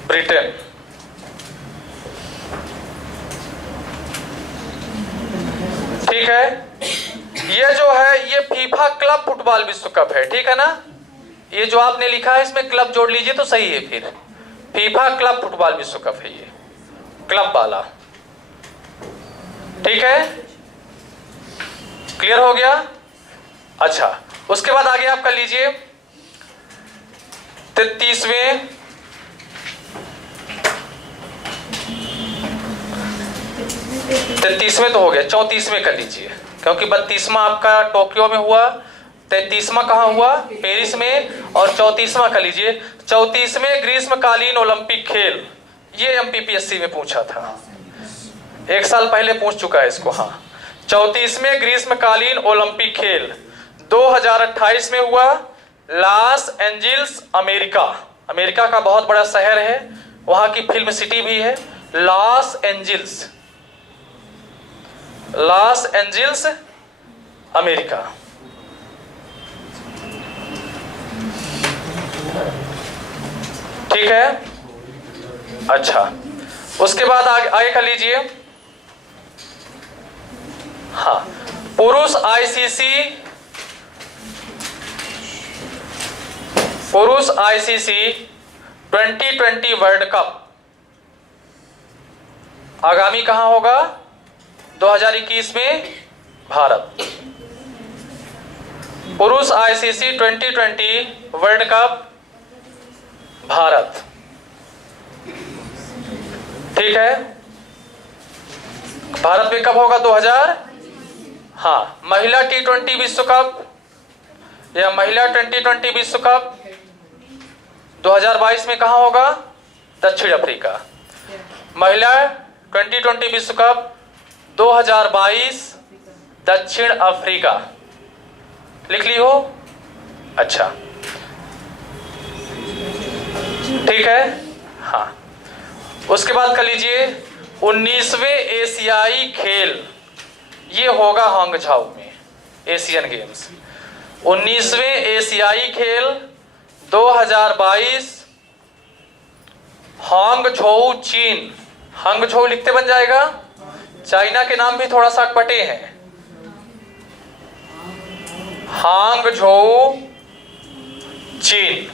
ब्रिटेन। ठीक है, ये जो है ये फीफा क्लब फुटबॉल विश्व कप है। ठीक है ना, ये जो आपने लिखा है इसमें क्लब जोड़ लीजिए तो सही है। फिर फीफा क्लब फुटबॉल विश्व कप है ये, क्लब वाला। ठीक है, क्लियर हो गया। अच्छा, उसके बाद आगे आप कर लीजिए 33वें तो हो गया, 34वें कर लीजिए, क्योंकि 32वां आपका टोक्यो में हुआ, 33वां कहाँ हुआ, पेरिस में, और 34वां कर लीजिए 34वें ग्रीष्मकालीन ओलंपिक खेल। ये एमपीपीएससी में पूछा था, 1 साल पहले पूछ चुका है इसको। हाँ, 34वें ग्रीष्मकालीन ओलंपिक खेल 2028 में हुआ लॉस एंजिल्स, अमेरिका। अमेरिका का बहुत बड़ा शहर है, वहां की फिल्म सिटी भी है, Los Angeles, Los Angeles America. ठीक है, अच्छा, उसके बाद आगे कर लीजिए। हाँ, पुरुष आईसीसी 2020 वर्ल्ड कप आगामी कहां होगा, 2021 में भारत। पुरुष आईसीसी 2020 वर्ल्ड कप भारत। ठीक है, भारत में कब होगा, 2000। हाँ, महिला T20 विश्व कप या महिला 2020 विश्व कप 2022 में कहां होगा, दक्षिण अफ्रीका। महिला 2020 विश्व कप 2022 दक्षिण अफ्रीका, लिख ली हो। अच्छा, ठीक है। हाँ, उसके बाद कर लीजिए 19वें एशियाई खेल, ये होगा हांगझाऊ में, एशियन गेम्स। 19वें एशियाई खेल 2022 हांगझोऊ, चीन। हांगझोऊ लिखते बन जाएगा, चाइना के नाम भी थोड़ा सा अटपटे हैं। हांगझोऊ, चीन।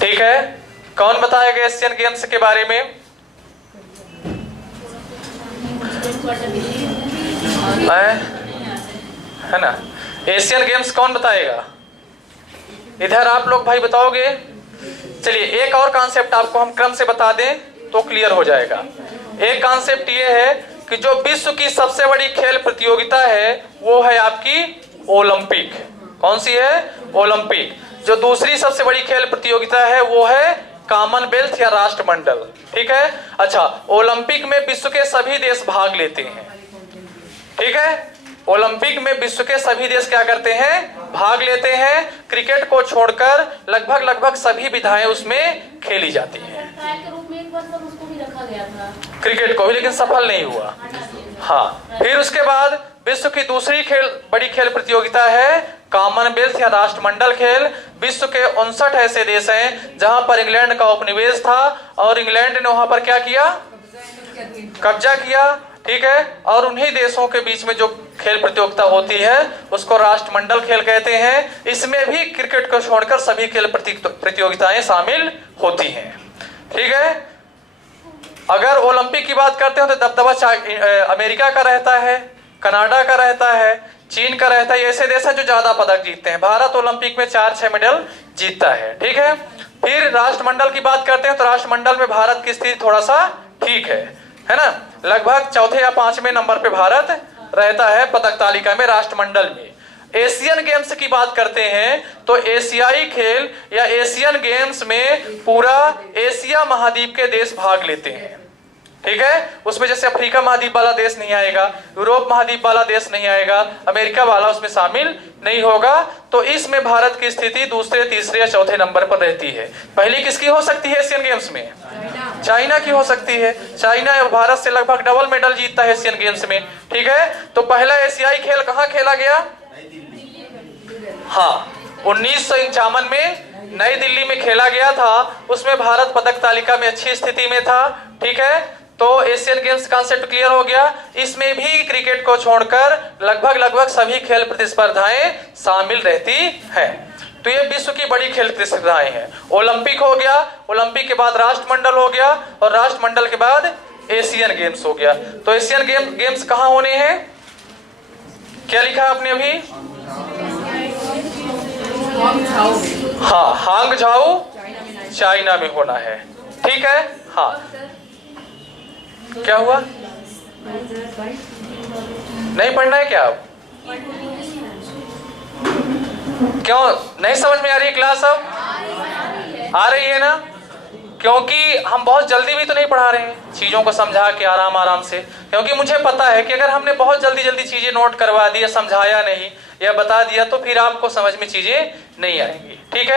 ठीक है, कौन बताएगा एशियन गेम्स के बारे में? है ना, एशियन गेम्स कौन बताएगा? इधर आप लोग भाई बताओगे? चलिए, एक और कॉन्सेप्ट आपको हम क्रम से बता दें तो क्लियर हो जाएगा। एक कॉन्सेप्ट ये है कि जो विश्व की सबसे बड़ी खेल प्रतियोगिता है वो है आपकी ओलंपिक। कौन सी है? ओलंपिक। जो दूसरी सबसे बड़ी खेल प्रतियोगिता है वो है कॉमनवेल्थ या राष्ट्रमंडल। ठीक है, अच्छा, ओलंपिक में विश्व के सभी देश भाग लेते हैं। ठीक है, ओलंपिक में विश्व के सभी देश क्या करते हैं? भाग लेते हैं। क्रिकेट को छोड़कर लगभग सभी विधाएं उसमें खेली जाती हैं। के रूप में एक बार सब उसको भी रखा गया था, क्रिकेट को भी, लेकिन सफल नहीं हुआ। हाँ, फिर उसके बाद विश्व की दूसरी बड़ी खेल प्रतियोगिता है कॉमनवेल्थ या राष्ट्रमंडल खेल। विश्व के 59 ऐसे देश हैं जहां पर इंग्लैंड का उपनिवेश था और इंग्लैंड ने वहां पर क्या किया? कब्जा किया। ठीक है, और उन्हीं देशों के बीच में जो खेल प्रतियोगिता होती है उसको राष्ट्रमंडल खेल कहते हैं। इसमें भी क्रिकेट को छोड़कर सभी खेल प्रतियोगिताएं शामिल होती हैं। ठीक है, अगर ओलंपिक की बात करते हो तो दबदबा अमेरिका का रहता है, कनाडा का रहता है, चीन का रहता है। ऐसे देश हैं जो ज्यादा पदक जीतते हैं। भारत ओलंपिक में 4-6 मेडल जीतता है। ठीक है, फिर राष्ट्रमंडल की बात करते हैं तो राष्ट्रमंडल में भारत की स्थिति थोड़ा सा ठीक है ना, लगभग चौथे या 5वें नंबर पे भारत रहता है पदक तालिका में राष्ट्रमंडल में। एशियन गेम्स की बात करते हैं तो एशियाई खेल या एशियन गेम्स में पूरा एशिया महाद्वीप के देश भाग लेते हैं। ठीक है, उसमें जैसे अफ्रीका महाद्वीप वाला देश नहीं आएगा, यूरोप महाद्वीप वाला देश नहीं आएगा, अमेरिका वाला उसमें शामिल नहीं होगा। तो इसमें भारत की स्थिति दूसरे, तीसरे या चौथे नंबर पर रहती है। पहली किसकी हो सकती है एशियन गेम्स में? चाइना की हो सकती है। चाइना भारत से लगभग डबल मेडल जीतता है एशियन गेम्स में। ठीक है, तो पहला एशियाई खेल कहाँ खेला गया? हाँ, 1951 में नई दिल्ली में खेला गया था। उसमें भारत पदक तालिका में अच्छी स्थिति में था। ठीक है, तो एशियन गेम्स कॉन्सेप्ट क्लियर हो गया। इसमें भी क्रिकेट को छोड़कर लगभग सभी खेल प्रतिस्पर्धाएं शामिल रहती हैं। तो ये विश्व की बड़ी खेल प्रतिस्पर्धाएं हैं। ओलंपिक हो गया, ओलंपिक के बाद राष्ट्रमंडल हो गया और राष्ट्रमंडल के बाद एशियन गेम्स हो गया। तो एशियन गेम्स कहाँ होने हैं? क्या लिखा है आपने अभी? हाँ, हांगझाऊ चाइना में होना है। ठीक है, हाँ। क्या हुआ? नहीं पढ़ना है क्या अब? क्यों नहीं समझ में आ रही है क्लास? अब आ रही है ना? क्योंकि हम बहुत जल्दी भी तो नहीं पढ़ा रहे हैं, चीजों को समझा के आराम आराम से। क्योंकि मुझे पता है कि अगर हमने बहुत जल्दी जल्दी चीजें नोट करवा दी या समझाया नहीं या बता दिया तो फिर आपको समझ में चीजें नहीं आएंगी। ठीक है।